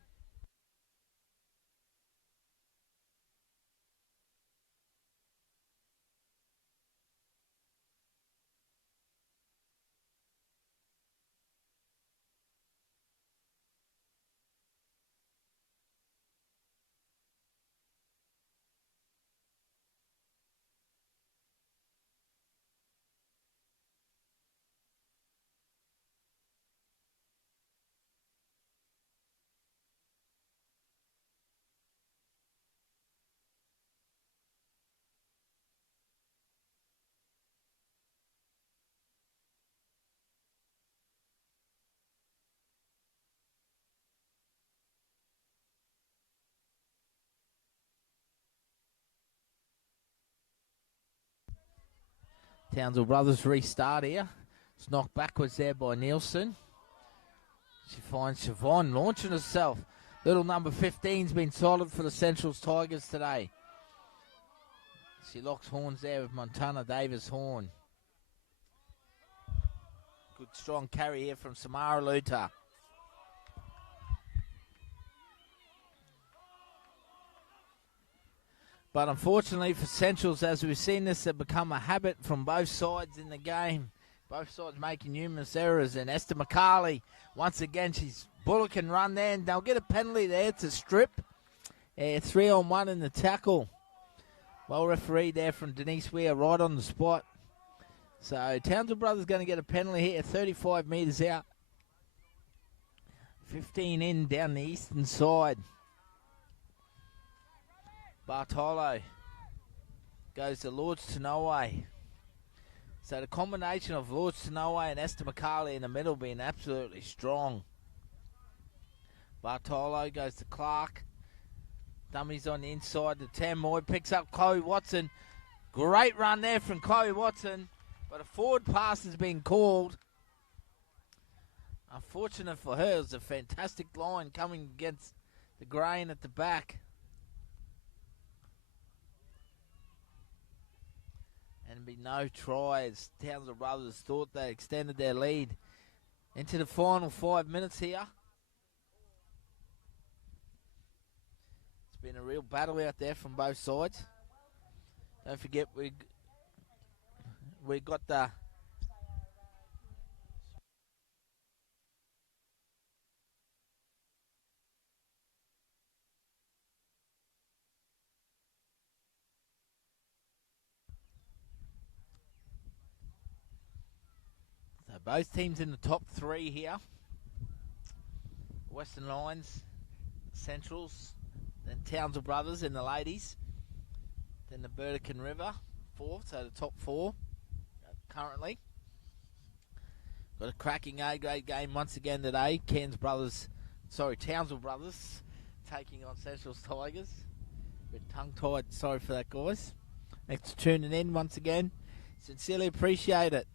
Townsville Brothers restart here. It's knocked backwards there by Nielsen. She finds Siobhan launching herself. Little number 15's been solid for the Centrals Tigers today. She locks horns there with Montana Davis Horn. Good strong carry here from Samara Luta. But unfortunately for Centrals, as we've seen this, have become a habit from both sides in the game. Both sides making numerous errors. And Esther McCarley, once again, she's bullock and run there. And they'll get a penalty there to strip. 3-on-1 in the tackle. Well refereed there from Denise Weir right on the spot. So Townsville Brothers going to get a penalty here, 35 metres out. 15 in down the eastern side. Bartolo goes to Lords Tanoe. So the combination of Lords Tanoe and Esther McCarley in the middle being absolutely strong. Bartolo goes to Clark. Dummies on the inside to Tamoy. Picks up Chloe Watson. Great run there from Chloe Watson. But a forward pass has been called. Unfortunate for her. It was a fantastic line coming against the grain at the back. And be no tries. Townsville Brothers thought they extended their lead into the final 5 minutes here. It's been a real battle out there from both sides. Don't forget we got the both teams in the top three here. Western Lions, Centrals, then Townsville Brothers in the ladies. Then the Burdekin River, fourth, so the top four currently. Got a cracking A-grade game once again today. Townsville Brothers taking on Centrals Tigers. Bit tongue-tied, sorry for that, guys. Thanks for tuning in once again. Sincerely appreciate it.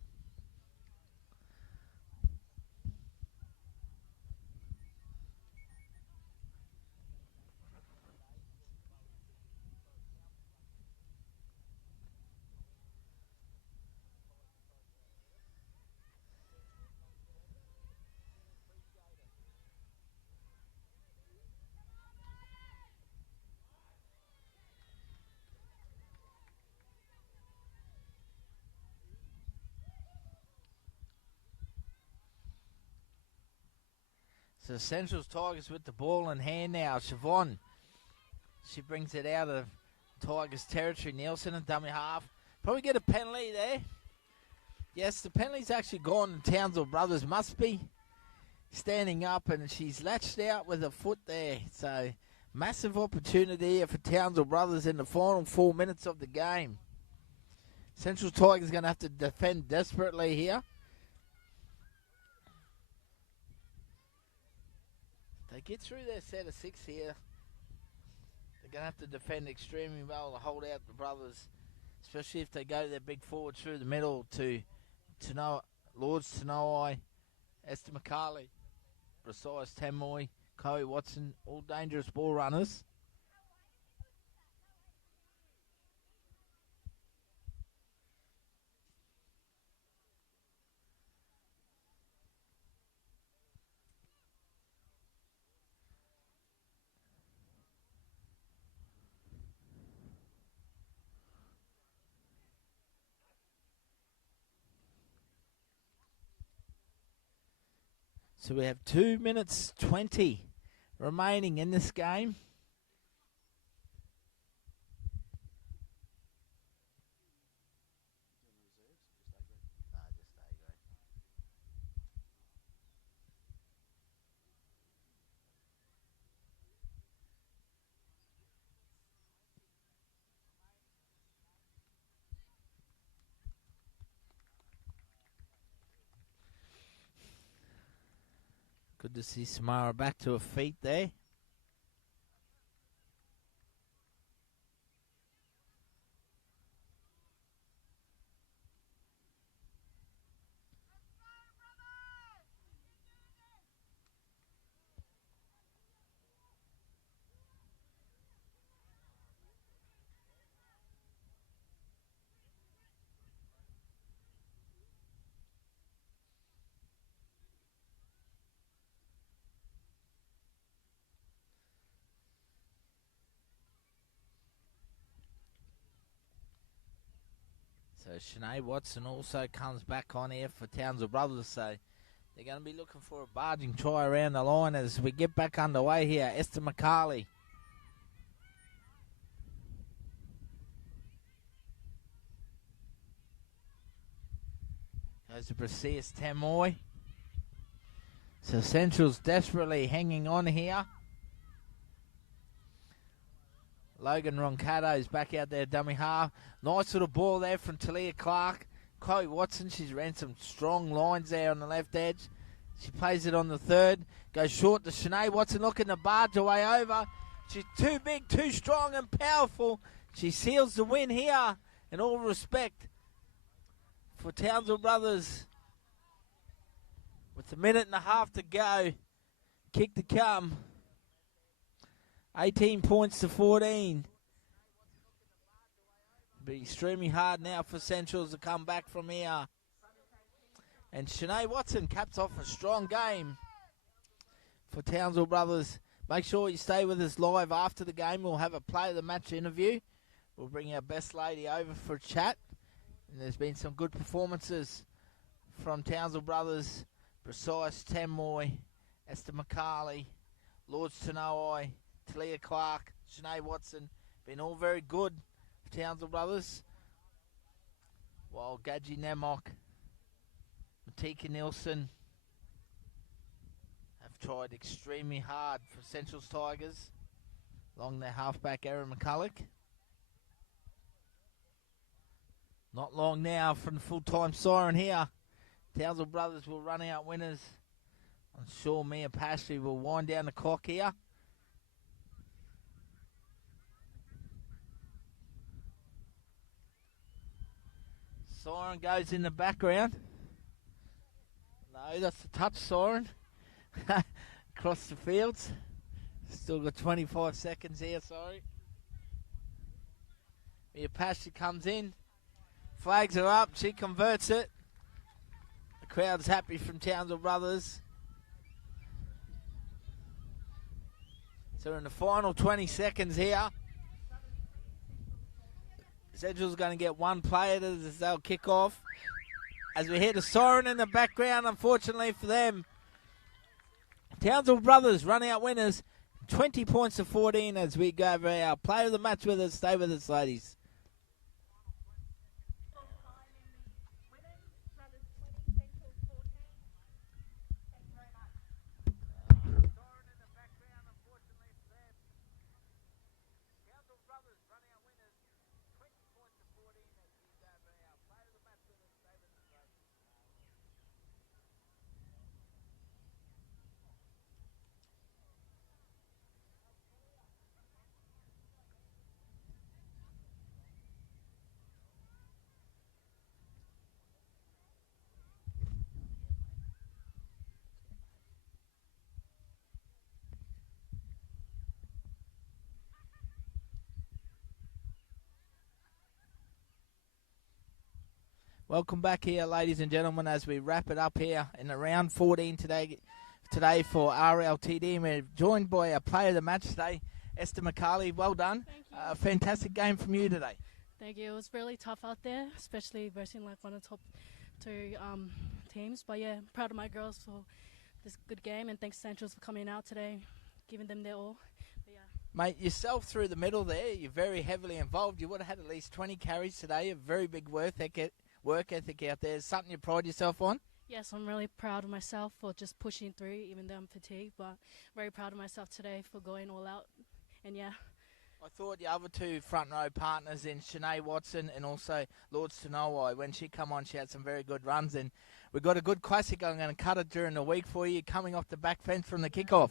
So Central's Tigers with the ball in hand now. Siobhan, she brings it out of Tigers territory. Nielsen and dummy half. Probably get a penalty there. Yes, the penalty's actually gone. Townsville Brothers must be standing up, and she's latched out with a foot there. So massive opportunity here for Townsville Brothers in the final 4 minutes of the game. Central Tigers going to have to defend desperately here. They get through their set of six here. They're going to have to defend extremely well to hold out the Brothers, especially if they go their big forward through the middle to Lords Tanoe, Esther McCarley, Precise Tamoy, Chloe Watson, all dangerous ball runners. So we have 2 minutes 20 remaining in this game. Good to see Samara back to her feet there. So Shanae Watson also comes back on here for Townsville Brothers. So they're going to be looking for a barging try around the line as we get back underway here. Esther McCarley. Goes to Braceus Tamoy. So Central's desperately hanging on here. Logan Roncato's back out there, dummy half. Nice little ball there from Talia Clark. Chloe Watson, she's ran some strong lines there on the left edge. She plays it on the third. Goes short to Shanae Watson looking to barge her way over. She's too big, too strong and powerful. She seals the win here in all respect for Townsville Brothers. With a minute and a half to go. Kick to come. 18 points to 14. Be extremely hard now for Centrals to come back from here. And Shanae Watson caps off a strong game for Townsville Brothers. Make sure you stay with us live after the game. We'll have a play of the match interview. We'll bring our best lady over for a chat. And there's been some good performances from Townsville Brothers. Braceus Tamoy, Esther McCarley, Lords Tanoi, Talia Clark, Shanae Watson. Been all very good for Townsville Brothers. While Gadji Nemok, Matika Nielsen have tried extremely hard for Central's Tigers. Along their halfback, Aaron McCulloch. Not long now from the full-time siren here. Townsville Brothers will run out winners. I'm sure Mia Pashley will wind down the clock here. Siren goes in the background. No, that's the touch siren. Across the fields. Still got 25 seconds here, sorry. Mia Pashley comes in. Flags are up. She converts it. The crowd's happy from Townsville Brothers. So in the final 20 seconds here. Central's going to get one player as they'll kick off. As we hear the siren in the background, unfortunately for them. Townsville Brothers run out winners. 20 points to 14 as we go over our player of the match with us. Stay with us, ladies. Welcome back here, ladies and gentlemen, as we wrap it up here in the round 14 today for RLTD. And we're joined by our player of the match today, Esther McCarley. Well done. Thank you. Fantastic game from you today. Thank you. It was really tough out there, especially versing like one of the top two teams. But yeah, proud of my girls for this good game, and thanks Centrals for coming out today, giving them their all. But yeah. Mate, yourself through the middle there, you're very heavily involved. You would have had at least 20 carries today, a very big work ethic out there. Is something you pride yourself on? Yes, I'm really proud of myself for just pushing through, even though I'm fatigued, but very proud of myself today for going all out. And yeah. I thought the other two front row partners in Shanae Watson and also Lords Tanoi, when she come on, she had some very good runs. And we've got a good classic. I'm going to cut it during the week for you, coming off the back fence from the kickoff.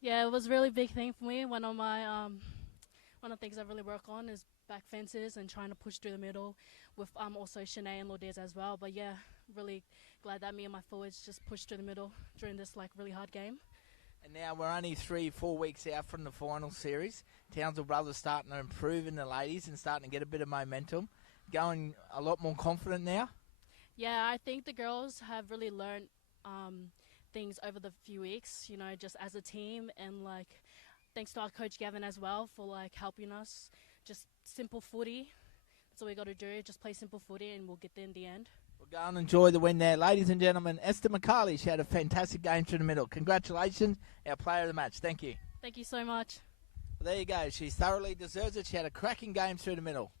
Yeah, it was a really big thing for me. One of the things I really work on is back fences and trying to push through the middle with also Shanae and Lourdes as well. But yeah, really glad that me and my forwards just pushed through the middle during this like really hard game. And now we're only 3-4 weeks out from the final series. Townsville Brothers starting to improve in the ladies and starting to get a bit of momentum. Going a lot more confident now. Yeah, I think the girls have really learned things over the few weeks, you know, just as a team, and like thanks to our coach Gavin as well for like helping us. Just simple footy. That's all we got to do. Just play simple footy and we'll get there in the end. We'll go and enjoy the win there. Ladies and gentlemen, Esther McCarley, she had a fantastic game through the middle. Congratulations, our player of the match. Thank you. Thank you so much. Well, there you go. She thoroughly deserves it. She had a cracking game through the middle.